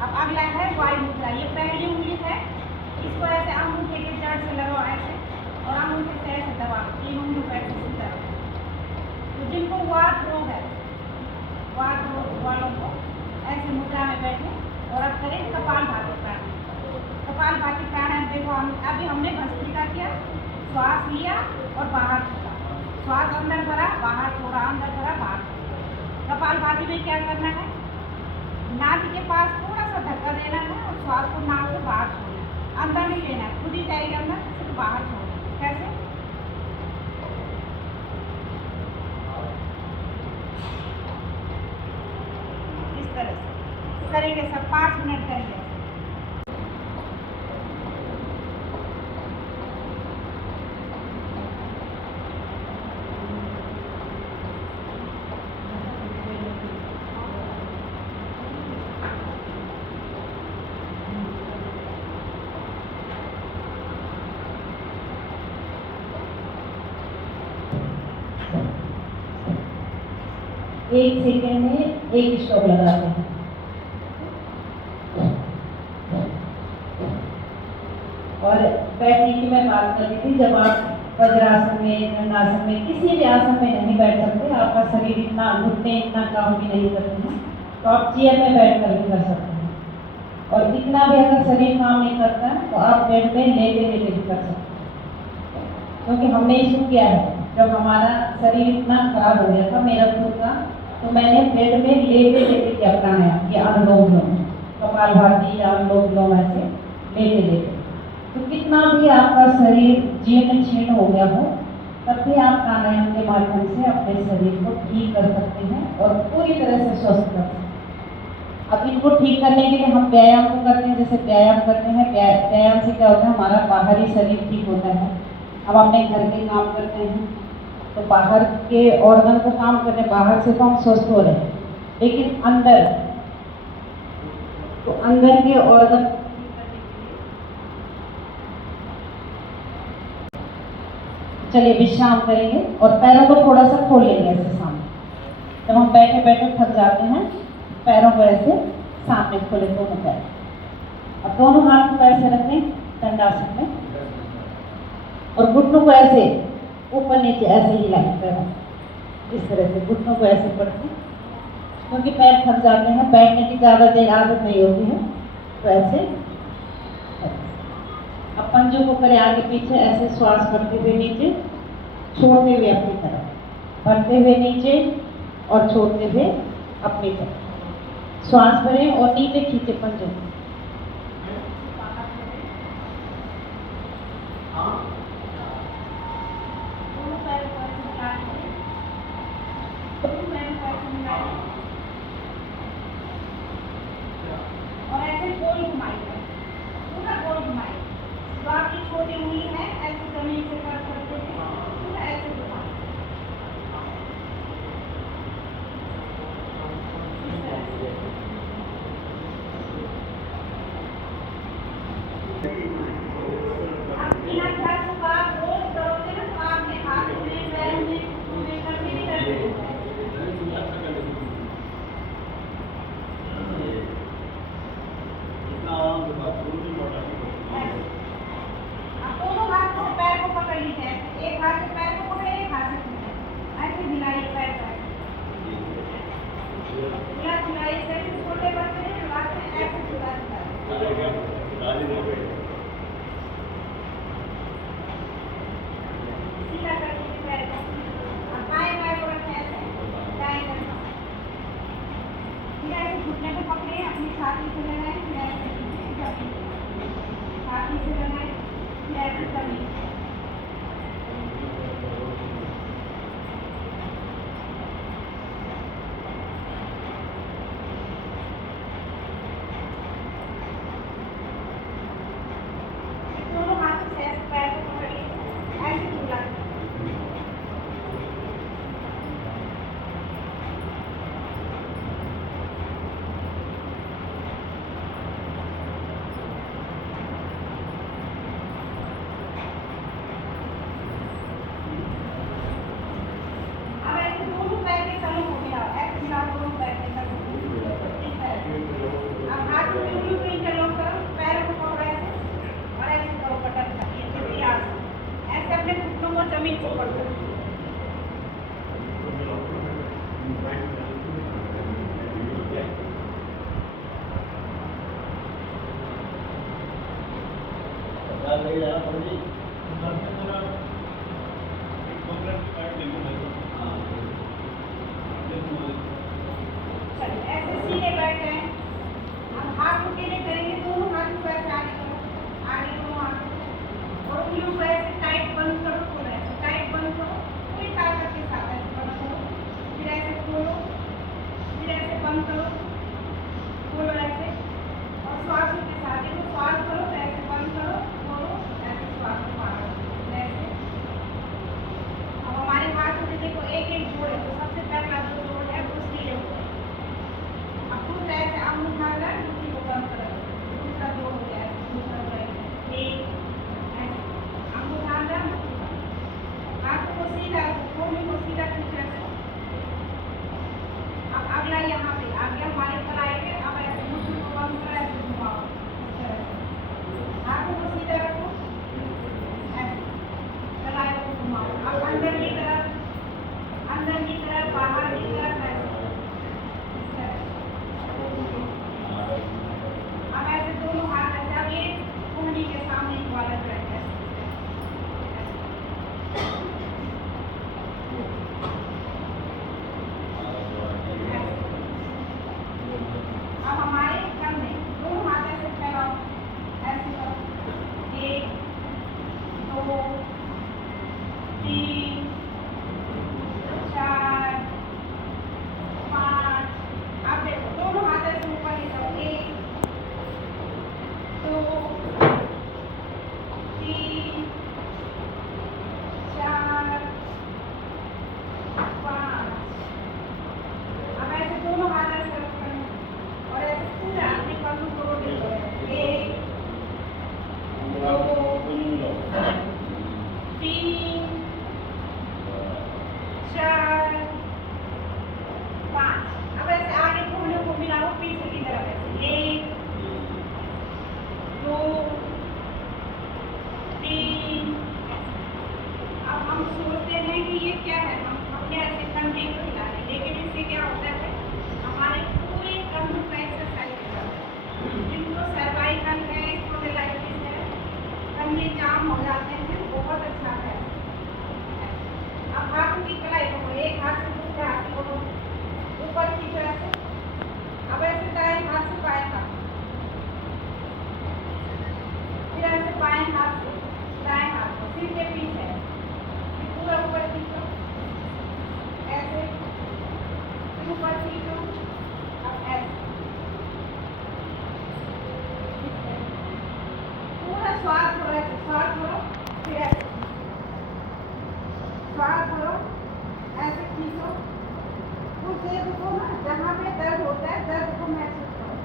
अब अगला है वायु मुद्रा। ये पहली उंगली है, इसको ऐसे अंगूठे के जड़ से लगाओ ऐसे, और अंगूठे से ऐसे दबाओ, 3 उंगली को ऐसे सीधा रखो। तो जिनको वात रोग है, वात रोग वालों को ऐसे मुद्रा में बैठे और अब करें कपालभाति प्राणायाम। कपालभाति प्राणायाम देखो, अभी हमने भस्त्रिका किया, श्वास लिया और बाहर छोड़ा, श्वास अंदर भरा बाहर छोड़ा, अंदर भरा बाहर छोड़ा। कपालभाति में क्या करना है, नाक के पास थोड़ा सा धक्का देना है और श्वास को नाक से बाहर छोड़ना है, अंदर नहीं लेना है, खुद ही जाएगा अंदर, सिर्फ बाहर छोड़ना। कैसे? इस तरह से करेंगे सब, 5 मिनट करेंगे। एक सेकेंड में एक स्टॉप लगाते हैं। और बैठने की मैं बात कर रही थी, जब आप वज्रासन में, दंडासन में, किसी भी आसन में नहीं बैठ सकते, आपका शरीर इतना, घुटने इतना काम भी नहीं करते हैं, तो आप चेयर में बैठ कर भी कर सकते हैं। और इतना भी अगर शरीर काम नहीं करता है तो आप बेड में लेटे लेटे भी कर सकते हैं। क्योंकि हमने इसको किया है, जब हमारा शरीर इतना खराब हो गया था मेरा खुद का, तो मैंने बेड में लेटे लेटे किया प्राणायाम, ये अनुलोम विलोम, कपालभाति या अनुलोम विलोम, ऐसे लेटे लेटे। तो कितना भी आपका शरीर जीर्ण क्षीण हो गया हो, तब भी आप प्राणायाम के माध्यम से अपने शरीर को ठीक कर सकते हैं और पूरी तरह से स्वस्थ कर सकते हैं। अब इनको ठीक करने के लिए हम व्यायाम को करते हैं, जैसे व्यायाम करते हैं, व्यायाम से क्या होता है, हमारा बाहरी शरीर ठीक होता है। अब अपने घर के काम करते हैं तो बाहर के ऑर्गन को काम करने, बाहर से तो हम स्वस्थ हो रहे हैं, लेकिन अंदर, तो अंदर के ऑर्गन, चलिए विश्राम करेंगे और पैरों को थोड़ा सा खोल लेंगे ऐसे सामने। जब हम बैठे बैठे थक जाते हैं, पैरों को ऐसे सामने खोले, दोनों पैर। अब दोनों हाथ को ऐसे रखें दंडासन में, और घुटनों को ऐसे ऊपर नीचे ऐसे हिलाएं पैरों, इस तरह से घुटनों को ऐसे पकड़ें, क्योंकि पैर थक जाते हैं, बैठने की ज़्यादा देर आदत नहीं होती है, तो ऐसे। अब पंजों को करें आगे पीछे, ऐसे श्वास भरते हुए नीचे, छोड़ते हुए अपनी तरफ, भरते हुए नीचे और छोड़ते हुए अपनी तरफ, श्वास भरें और नीचे खींचे पंजों को। और ऐसे गोल घुमाइए, पूरा गोल घुमाइए। तो आपकी छोटी उंगली है ऐसे जमीन से कर सकते हैं, पूरा ऐसे घुमाइए। आप बिना ध्यान से बात रोज करोगे ना, तो आपके हाथ में, पैर में, करते ही करते हो। दोनों हाथ को पैर को पकड़ लीजिए, एक हाथ से पैर को पकड़े, एक हाथ से खींचे, ऐसे हिलाइए पैर को, हिलाइए। जैसे छोटे बच्चे हैं हिलाते हैं, ऐसे हिलाते हैं। ऐसे छाती से लगाएं, फिर ऐसे जमीन, छाती से लगाएं, फिर ऐसे जमीन। दोनों हाथों से ऐसे पैर को पकड़िए, ऐसे झूला। अब ऐसे दोनों पैर के तलों को मिलाओ, ऐसे मिलाओ दोनों पैर के तलों को। अब हाथ को उंगलियों को इंटरलॉक करो, पैरों को पकड़ो ऐसे और ऐसे करो पटक कर, ये प्रयास। ऐसे अपने घुटनों को जमीन से पकड़ो। चलिए ऐसे सीधे बैठ जाएं। अब हाथ उठेले करेंगे, दोनों हाथ को ऐसे आगे करो, आगे दोनों हाथ और उंगलियों को ऐसे टाइट बंद करो, थोड़ा ऐसे टाइट बंद करो, पूरी ताकत के साथ ऐसे बंद करो, फिर ऐसे खोलो, फिर ऐसे बंद करो, खोलो ऐसे और श्वास के साथ देखो, श्वास करो तो ऐसे बंद करो, खोलो ऐसे श्वास को मारो ऐसे। अब हमारे हाथ में देखो एक एक जोड़ है, तो सबसे पहला जो जोड़ है वो सीधे हो गया। अब दूसरा ऐसे अंगूठा उठाकर दूसरी को बंद करो, दूसरा जोड़ हो गया, दूसरा जोड़ एक ऐसे अंगूठा उठाकर हाथों को सीधा, कोहनी को सीधा खींचना। अब अगला यहाँ पे आ गया हमारे कलाई पे। अब ऐसे मुट्ठी को बंद करो, ऐसे घुमाओ, हाथों को सीधा रखो, ऐसे कलाई को घुमाओ। अब अंदर की तरफ, अंदर की तरफ, बाहर की तरफ, ऐसे अब ऐसे दोनों हाथ ऐसे। अब ये कोहनी के सामने एक वाला बैठ है, अब हमारे कंधे दोनों हाथ ऐसे फैलाओ, ऐसे करो, 1 2 3 4 5। अब देखो दोनों हाथ ऐसे ऊपर ले जाओ, 1 2 3 4 5। अब ऐसे दोनों हाथ ऐसे रखो और ऐसे पूरा अपने कंधों को रोटेट करो, 1 2 3 4 5। अब ऐसे आगे कोहनियों को मिलाओ, पीछे की तरफ ऐसे, 1 2 3। अब हम सोचते हैं कि ये क्या है, हम अपने ऐसे कंधे को हिला रहे हैं, लेकिन इससे क्या होता है, हमारे पूरे कंधों का एक्सरसाइज हो जाता है। जिनको सर्वाइकल है, स्पॉन्डिलाइटिस है, कंधे जाम हो जाते हैं, बहुत अच्छा है। अब हाथों की कलाई को एक हाथ से दूसरे हाथ को ऊपर की तरफ। अब ऐसे दाएं हाथ से बाएं हाथ, फिर ऐसे बाएं हाथ से दाएं हाथ को सिर के पीछे पूरा ऊपर खींचो, ऐसे फिर ऊपर खींचो। अब ऐसे पूरा श्वास करो, ऐसे श्वास करो, फिर ऐसे श्वास करो, ऐसे खींचो। उस जगह को ना जहाँ पे दर्द होता है, दर्द को महसूस करो।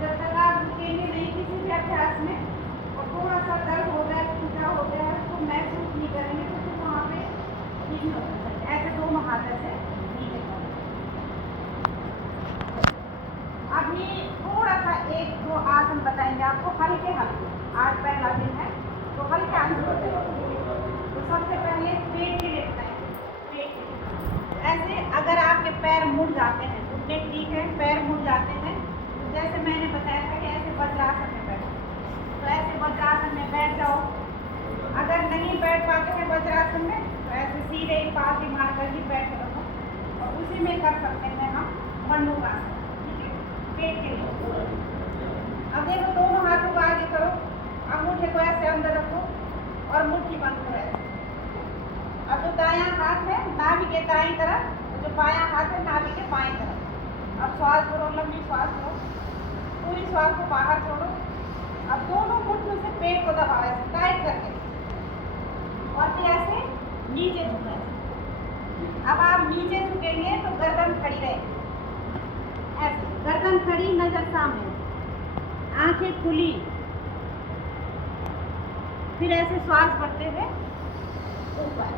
जब तक आप रुकेंगे नहीं किसी भी अभ्यास में और थोड़ा सा दर्द हो जाए, खींचा हो जाए, उसको महसूस नहीं करेंगे तो फिर वहाँ पे ठीक नहीं हो सकता। ऐसे दोनों हाथ ऐसे नीचे करो। अभी थोड़ा सा 1-2 आसन बताएंगे आपको, हल्के हल्के। आज पहला दिन है तो हल्के आसन बताएंगे। तो सबसे पहले पेट के लिए बताएंगे। पेट ऐसे अगर आपके पैर मुड़ जाते हैं, घुटने ठीक है, पैर मुड़ जाते हैं, तो जैसे मैंने बताया था कि ऐसे वज्रासन में बैठो, तो ऐसे वज्रासन में बैठ जाओ। अगर नहीं बैठ पाते हैं वज्रासन में तो ऐसे सीधे ही पास मार कर ही बैठ रहो और उसी में कर सकते हैं हम मंडूकासन। ठीक है, पेट के लिए। अब देखो दोनों हाथों को आगे करो, अंगूठे को ऐसे अंदर रखो और मुट्ठी बंद करो ऐसे। अब जो दायां हाथ है नाभि के दाईं तरफ, जो बायां हाथ है नाभि के बाईं तरफ। अब श्वास करो, लंबी श्वास लो, पूरी श्वास को बाहर छोड़ो। अब दोनों मुट्ठियों से पेट को दबाओ ऐसे टाइट करके और फिर ऐसे नीचे झुकाए। अब आप नीचे झुकेंगे तो गर्दन खड़ी रहेगी, ऐसे गर्दन खड़ी, नजर सामने, आंखें खुली। फिर ऐसे श्वास बढ़ते हुए ऊपर,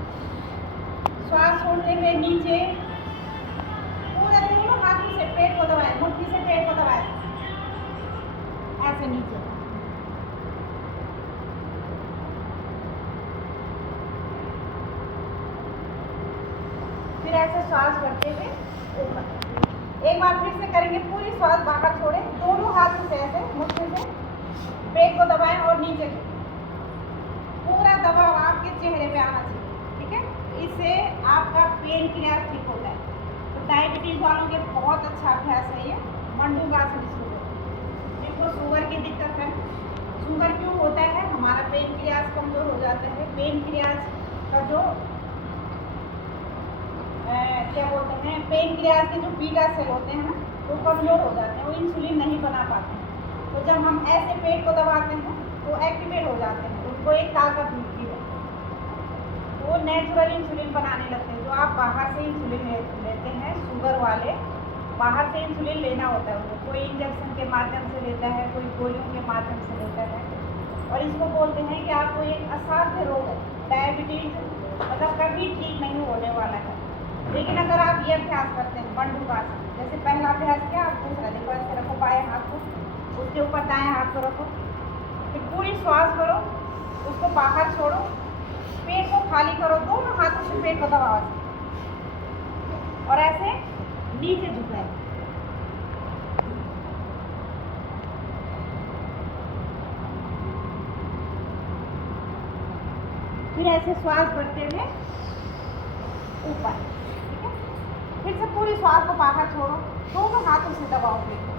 श्वास छोड़ते हुए नीचे। पूरे दोनों हाथों से पेट को दबाएं, मुट्ठी से पेट को दबाएं, ऐसे नीचे। फिर ऐसे श्वास बढ़ते हुए ऊपर। एक बार फिर से करेंगे, पूरी श्वास बाहर छोड़ें, दोनों हाथों से ऐसे मुट्ठी से पेट को दबाएं और नीचे पूरा दबाव आपके चेहरे पे आना चाहिए, ठीक है। इससे आपका पेन क्लियर ठीक होता है। तो डायबिटीज वालों के बहुत अच्छा अभ्यास है ये मंडूकासन। जिनको शुगर की दिक्कत है, शुगर क्यों होता है, हमारा पेन क्लियर कमजोर हो जाता है। पेन क्लियर का जो क्या बोलते हैं, पेन क्लियर के जो बीटा सेल होते हैं ना, वो कमजोर हो जाते हैं, वो इंसुलिन नहीं बना पाते हैं। तो जब हम ऐसे पेट को दबाते हैं तो एक्टिवेट हो जाते हैं, उनको एक ताकत मिलती है, वो नेचुरल इंसुलिन बनाने लगते हैं। जो आप बाहर से इंसुलिन लेते हैं, शुगर वाले बाहर से इंसुलिन लेना होता है उनको, कोई इंजेक्शन के माध्यम से लेता है, कोई गोलियों के माध्यम से लेता है। और इसको बोलते हैं कि आपको एक असाध्य रोग है डायबिटीज, मतलब कभी ठीक नहीं होने वाला है। लेकिन अगर आप ये अभ्यास करते हैं मंडूकासन, जैसे पहला अभ्यास किया, आप दूसरा देखो ऐसे रखो बाएं हाथ को, उसके ऊपर दाएं हाथ को रखो, फिर पूरी श्वास करो, उसको बाहर छोड़ो, पेट को खाली करो, दोनों हाथों से पेट को दबाओ और ऐसे नीचे झुकाए। फिर ऐसे श्वास बढ़ते हुए ऊपर, ठीक है। फिर से पूरी श्वास को बाहर छोड़ो, दोनों हाथों से दबाओ पेट को।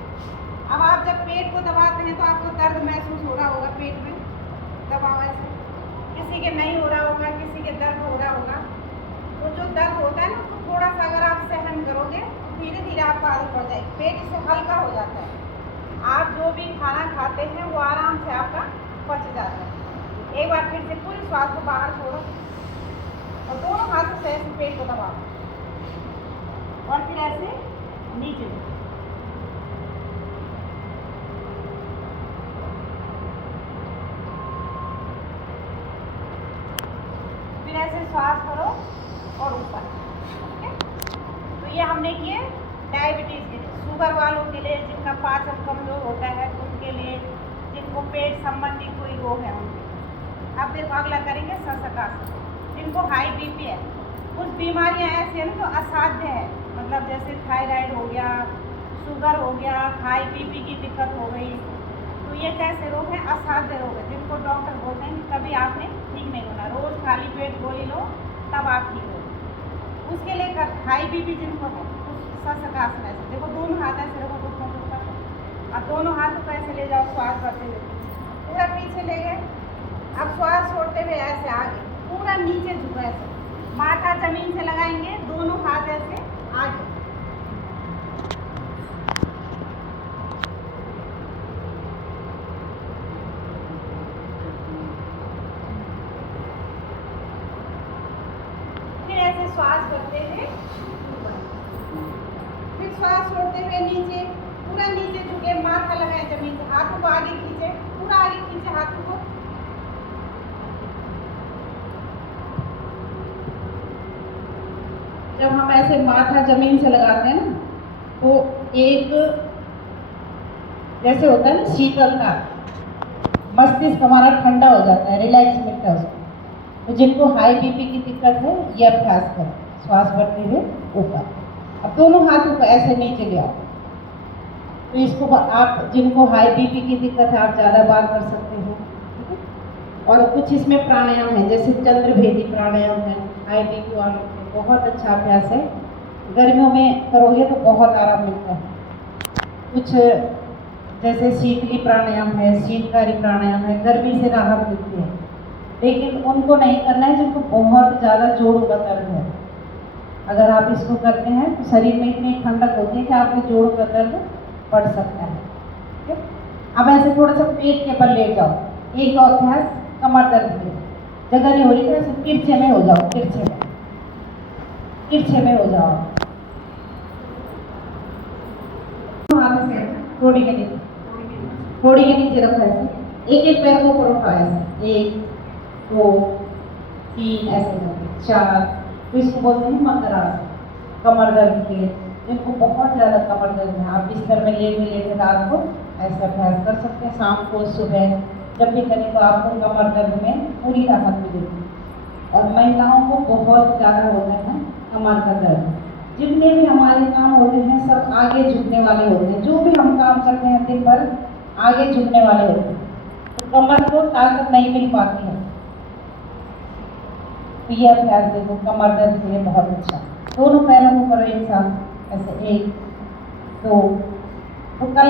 अब आप जब पेट को दबाते हैं तो आपको दर्द महसूस हो रहा होगा पेट में, दबाओ ऐसे। किसी के नहीं हो रहा होगा, किसी के दर्द हो रहा होगा। तो जो दर्द होता है ना, उसको थोड़ा सा अगर आप सहन करोगे, धीरे धीरे आपको आदत पड़ जाएगी, पेट इससे हल्का हो जाता है। आप जो भी खाना खाते हैं वो आराम से आपका पच जाता है। एक बार फिर से पूरी श्वास को बाहर छोड़ो और दोनों हाथों से ऐसे पेट को दबाओ और फिर ऐसे नीचे। फिर ऐसे श्वास करो और ऊपर, ठीक है। तो ये हमने किए डायबिटीज के लिए, शुगर वालों के लिए, जिनका पाचन कमजोर होता है उनके लिए, जिनको पेट संबंधी कोई रोग है उनके। अब देखो अगला करेंगे शशकासन। जिनको हाई बीपी है, कुछ बीमारियां ऐसी हैं जो असाध्य है, मतलब जैसे थायराइड हो गया, शुगर हो गया, हाई बीपी की दिक्कत हो गई, तो ये कैसे रोग हैं, असाध्य रोग है, जिनको डॉक्टर बोलते हैं कभी आपने ठीक नहीं होना, रोज खाली पेट गोली लो तब आप ठीक हो। उसके लिए हाई बीपी जिनको है, शशकासन ऐसे देखो, दोनों हाथ ऐसे रखो घुटनों के ऊपर, अब दोनों हाथों को ऐसे ले जाओ, श्वास करते हुए पूरा पीछे ले गए। अब श्वास छोड़ते हुए ऐसे आगे, पूरा नीचे झुका, ऐसे माथा जमीन से लगाएंगे, दोनों हाथ ऐसे आगे। फिर ऐसे श्वास करते हुए ऊपर, फिर श्वास छोड़ते हुए नीचे, पूरा नीचे झुके, माथा लगाए जमीन से, हाथों को आगे खींचे, पूरा आगे खींचे हाथों को। जब हम ऐसे माथा जमीन से लगाते हैं ना, तो एक जैसे होता है ना शीतलता, मस्तिष्क हमारा ठंडा हो जाता है, रिलैक्स मिलता है उसको। तो जिनको हाई बीपी की दिक्कत है ये अभ्यास करें, श्वास बढ़ते हुए ऊपर। अब दोनों हाथों को ऐसे नीचे ले आओ। तो इसको आप जिनको हाई बीपी की दिक्कत है आप ज़्यादा बार कर सकते हो, ठीक है। और कुछ इसमें प्राणायाम है, जैसे चंद्रभेदी प्राणायाम है, हाई बीपी वालों के बहुत अच्छा अभ्यास है, गर्मियों में करोगे तो बहुत आराम मिलता है। कुछ जैसे शीतली प्राणायाम है, शीतकारी प्राणायाम है, गर्मी से राहत मिलती है, लेकिन उनको नहीं करना है जिनको बहुत ज़्यादा जोड़ों का दर्द है। अगर आप इसको करते हैं तो शरीर में इतनी ठंडक होती है कि आपके जोड़ों का दर्द बढ़ सकता है। ठीक है, अब ऐसे थोड़ा सा पेट के बल लेट जाओ। एक और अभ्यास कमर दर्द की जगह नहीं हो रही तो ऐसे तिरछे में हो जाओ, तिरछे में हो जाओ। थोड़ी के नीचे, थोड़ी के नीचे रखो ऐसे, एक एक पैर को ऊपर उठाओ ऐसे, 1 2 3 ऐसे करके 4। तो इसको बोलते हैं मकर आसन। कमर दर्द के जिनको बहुत ज़्यादा कमर दर्द है, आप बिस्तर में लेटे रात को ऐसा अभ्यास कर सकते हैं। शाम को सुबह जब भी करें तो आपको कमर दर्द में पूरी राहत मिलेगी। और महिलाओं को बहुत ज़्यादा होता है कमर का दर्द। जितने भी हमारे काम होते हैं सब आगे झुकने वाले होते हैं। जो भी हम काम करते हैं दिन भर आगे झुकने वाले होते हैं, तो कमर को ताकत नहीं मिल पाती है। तो ये अभ्यास देखो कमर दर्द के लिए बहुत अच्छा। दोनों पैरों को करो एक साथ ऐसे, 1 2। तो कल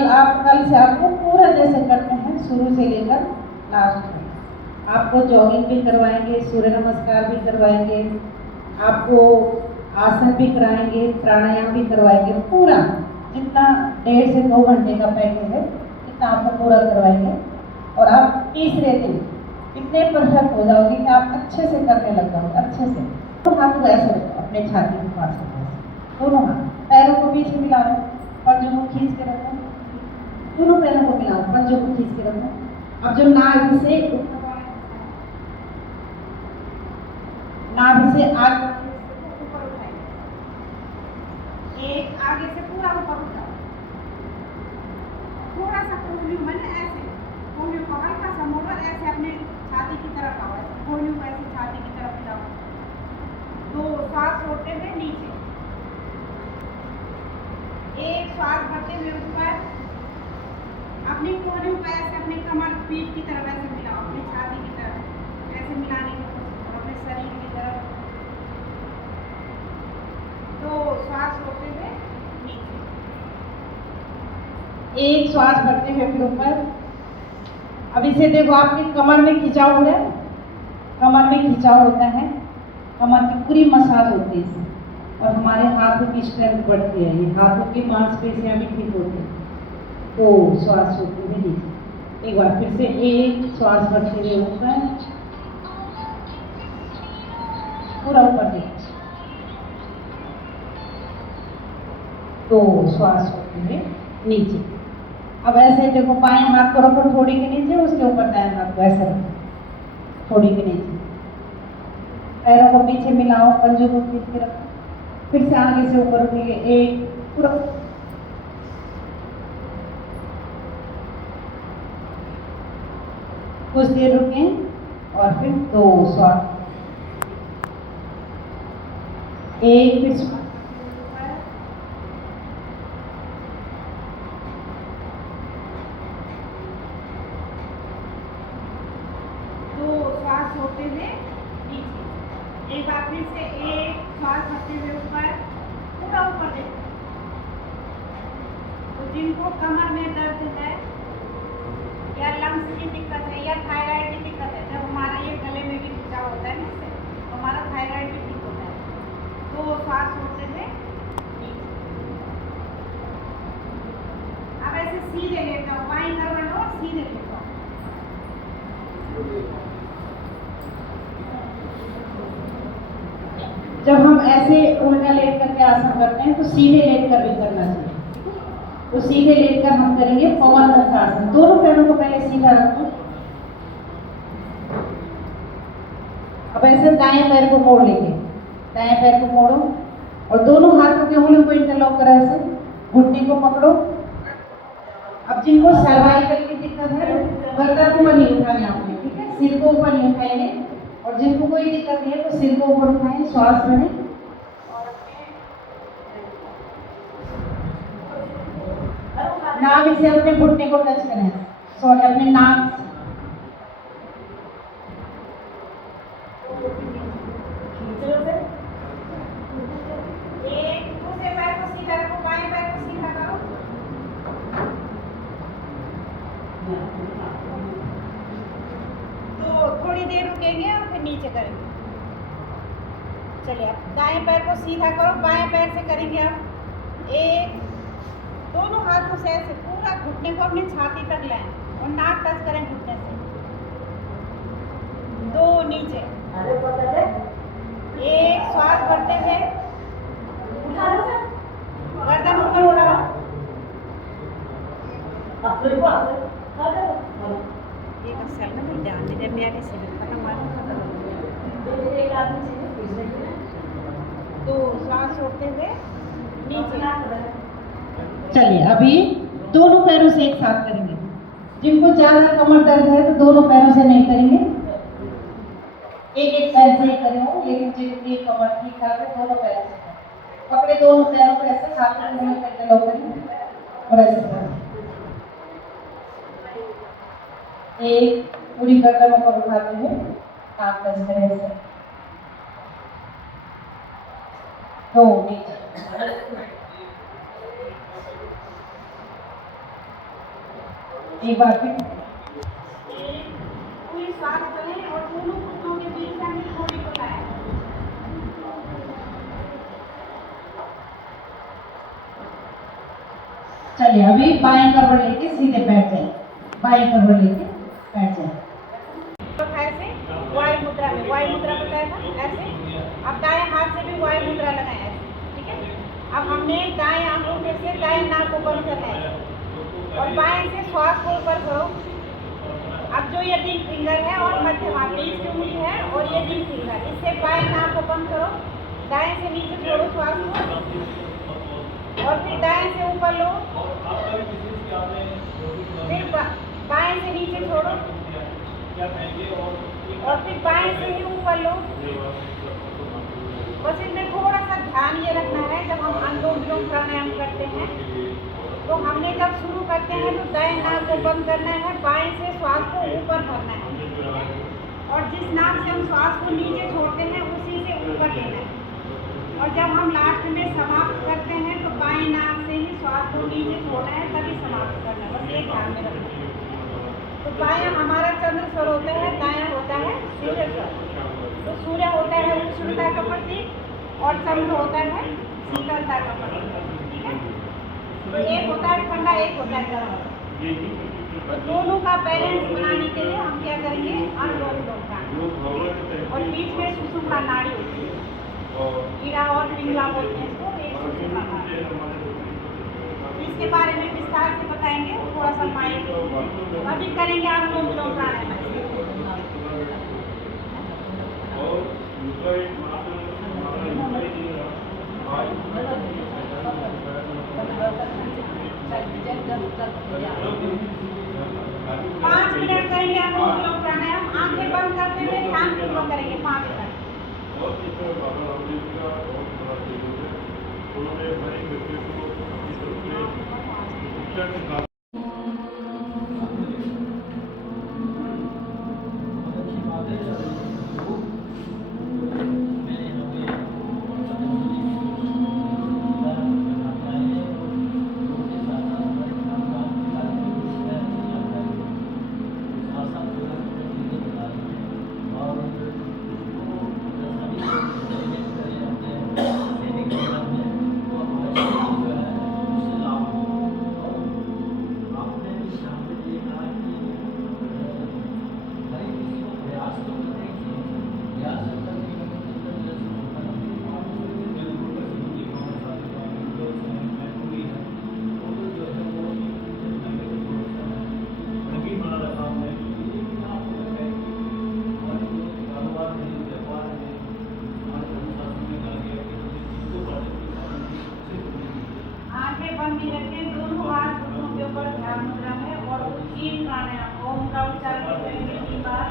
से आपको पूरा जैसे करते हैं शुरू से लेकर लास्ट में आपको जॉगिंग भी करवाएंगे, सूर्य नमस्कार भी करवाएंगे, आपको आसन भी कराएंगे, प्राणायाम भी करवाएंगे। पूरा जितना 1.5 से 2 घंटे का पैकेज है इतना आपको पूरा करवाएंगे। और आप तीसरे दिन इतने परफेक्ट हो जाओगे कि आप अच्छे से करने लग जाओगे, अच्छे से। तो हाथ को ऐसे रखो अपने छाती के पास, दोनों हाथ पैरों को पीछे मिला लो, पंजों को खींच के रखो, दोनों पैरों को मिलाओ, पंजों को खींच के रखो। अब जो नाभि से आगे ऊपर उठाएं, एक आगे से पूरा ऊपर उठाओ, थोड़ा सा कोहनी मैंने ऐसे कोहनी को हल्का सा मोड़ ऐसे अपने छाती की तरफ आओ, कोहनी को ऐसे छाती की तरफ लाओ। 2 श्वास छोड़ते हुए नीचे, 1 श्वास भरते हुए ऊपर। अपनी कोहनी को ऐसे अपने कमर पीठ की तरफ ऐसे मिलाओ, अपनी छाती की तरफ ऐसे मिलाने की कोशिश करो, अपने शरीर की तरफ। 2 श्वास छोड़ते हुए नीचे, 1 श्वास भरते हुए फिर ऊपर। अब इसे देखो आपकी कमर में खिंचाव हो रहा है, कमर में खिंचाव होता है, कमर की पूरी मसाज होती है इससे, और हमारे हाथों की स्ट्रेंथ बढ़ती है, ये हाथों की मांसपेशियां भी ठीक होती है। 2 श्वास छोड़ते हुए नीचे, एक बार फिर से 1 श्वास भरते हुए ऊपर, पूरा ऊपर देखिए, 2 श्वास छोड़ते हुए नीचे। अब ऐसे देखो बाएं हाथ को रखो थोड़ी के नीचे, उसके ऊपर दाएं हाथ को ऐसे रखो थोड़ी के नीचे, पैरों को पीछे मिलाओ, पंजों को खींच के रखो, फिर से आगे से ऊपर उठेंगे, 1 पूरा, कुछ देर रुकें और फिर 2 श्वास, 1 फिर श्वास, 2 श्वास छोड़ते हुए नीचे, एक बार फिर से 1 श्वास भरते हुए ऊपर, पूरा ऊपर देखो। तो जिनको कमर में दर्द है या लंग्स की दिक्कत है या थायराइड की दिक्कत है, जब हमारा ये गले में भी खिंचाव होता है इससे तो हमारा थायराइड भी ठीक होता है। 2 श्वास छोड़ते हुए नीचे, अब ऐसे सीधे लेट जाओ, बाईं करवट लो, सीधे लेट जाओ। जब हम ऐसे उल्टा लेट करके आसन करते हैं तो सीधे लेट कर भी करना चाहिए। तो सीधे लेट कर हम करेंगे पवन आसन। दोनों पैरों को पहले सीधा रखो, अब ऐसे दाएं पैर को मोड़ लेंगे, दाएं पैर को मोड़ो और दोनों हाथों की उंगलियों को इंटरलॉक करो, ऐसे घुटने को पकड़ो। अब जिनको सर्वाइकल की दिक्कत है गर्दन को नहीं उठाने आपने, ठीक है, सिर को ऊपर नहीं उठाएंगे। और जिनको कोई दिक्कत नहीं है तो सिर को ऊपर उठाएं, श्वास लें और नाक से अपने घुटने को टच करें, सॉरी अपने नाक से। एक दूसरे पैर को सीधा रखो, बाएं पैर को सीधा करो, झुकेंगे और फिर नीचे करेंगे। चलिए अब दाएं पैर को सीधा करो, बाएं पैर से करेंगे आप। एक, दोनों हाथों से ऐसे पूरा घुटने को अपनी छाती तक लाएं और नाक टच करें घुटने से। दो, नीचे। एक, श्वास भरते हुए गर्दन ऊपर उठाओ। ये कसर ना मुझे ध्यान दे मेरा किसी भी खत्म दो, श्वास छोड़ते हुए नीचे। चलिए अभी दोनों पैरों से एक साथ करेंगे। जिनको ज्यादा कमर दर्द है तो दोनों पैरों से नहीं करेंगे, एक एक पैर से ही करेंगे। लेकिन जिनकी कमर ठीक ठाक है दोनों पैरों से पकड़े, दोनों पैरों को ऐसे हाथ में करके लो करेंगे और ऐसे करें। एक, पूरी गर्दन ऊपर उठाते हुए हाथ टच करें ऐसे। दो, नीचे। एक बार फिर पूरी सांस लें और दोनों घुटनों के बीच में हमें थोड़ी बनाएं। चलिए अभी बाएं करवट लेके सीधे बैठ जाए, बाएं करवट लेके बैठ जाए। तो ऐसे वायु मुद्रा में, वायु मुद्रा बताया था ऐसे। अब दाएं हाथ से भी वायु मुद्रा लगाएं ऐसे, ठीक है। अब हमने दाएं अंगूठे से दाएं नाक को बंद करना है और बाएं से श्वास को ऊपर करो। अब जो ये रिंग फिंगर है और मध्यम हाथ बीच की उंगली है और ये रिंग फिंगर, इससे बाएं नाक को बंद करो। दाएं से नीचे छोड़ो श्वास को और फिर दाएं से ऊपर लो, फिर बाएं से नीचे छोड़ो और फिर बाएं से ही ऊपर लो। बस इसमें थोड़ा सा ध्यान ये रखना है, जब हम अनुलोम विलोम प्राणायाम करते हैं तो हमने जब शुरू करते हैं तो दाएं नाक को बंद करना है, बाएं से श्वास को ऊपर भरना है और जिस नाक से हम श्वास को नीचे छोड़ते हैं उसी से ऊपर लेना है। और जब हम लास्ट में समाप्त करते हैं तो बाएं नाक से ही श्वास को नीचे छोड़ना है, तभी समाप्त करना है। बस एक ध्यान में रखना है। तो बायां हमारा चंद्र स्वर होता है, दायां होता है सूर्य स्वर। तो सूर्य होता है उष्णता का प्रतीक और चंद्र होता है शीतलता का प्रतीक, ठीक है। तो एक होता है ठंडा, एक होता है गर्म। तो दोनों का बैलेंस बनाने के लिए हम क्या करेंगे, अनुलोम विलोम प्राणायाम। और बीच में सुषुम्ना नाड़ी होती है, ईड़ा और पिंगला बोलते हैं इसको, एक सुषुम्ना नाड़ी। इसके बारे में विस्तार से बताएंगे थोड़ा सा माइंड। अभी करेंगे अनुलोम विलोम प्राणायाम। पाँच मिनट करेंगे अनुलोम विलोम प्राणायाम, आंखें बंद करते हुए ध्यानपूर्वक करेंगे 5 मिनट। दोनों हाथ घुटनों के ऊपर ध्यान मुद्रा में और उज्जीन प्राणायाम ओम का उच्चारण करेंगे 3 बार।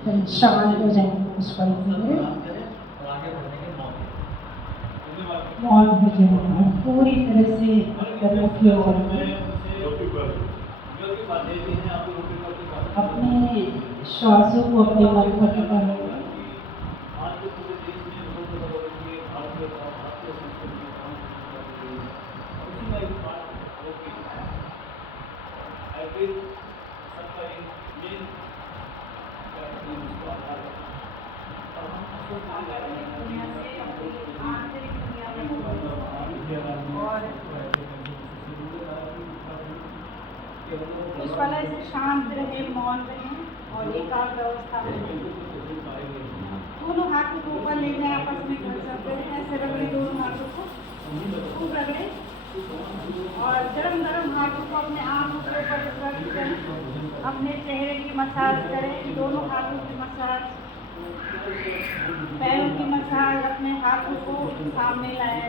शांत हो जाएंगे उस पल के लिए, मौन हो जाएंगे पूरी तरह से मुख्य ओर अपने श्वासों को अपने मन पर करेंगे। इस वाला से शांत रहे, मौन रहे और एकाग्र अवस्था में दोनों हाथों को ऊपर ले जाए, आपस में कर सकते हैं, ऐसे रगड़े दोनों हाथों को खूब रगड़े और गरम गरम हाथों को अपने आंखों के ऊपर रख करें, अपने चेहरे की मसाज करें, दोनों हाथों की मसाज, पैरों की मसाज, अपने हाथों को सामने लाया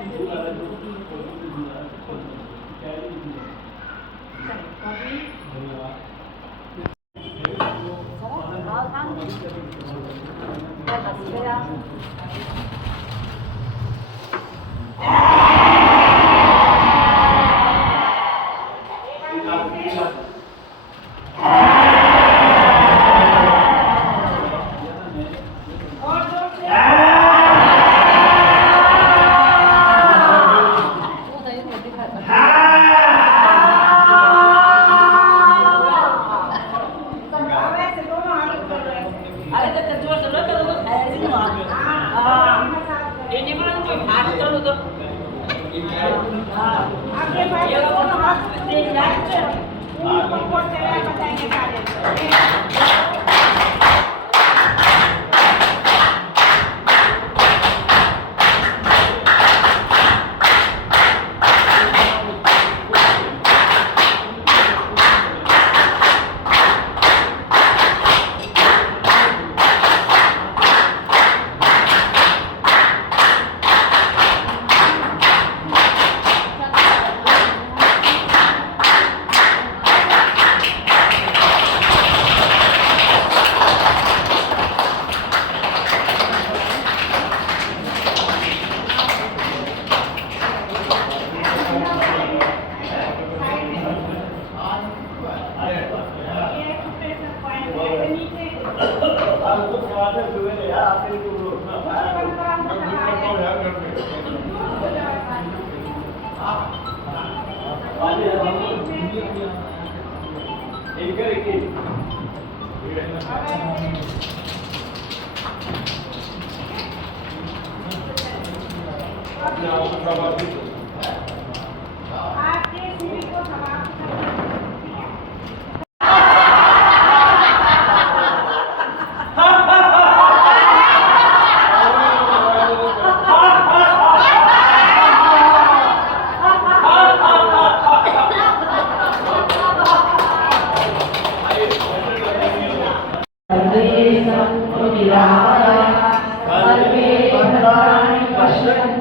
सर्वे भद्राणि पश्यन्तु।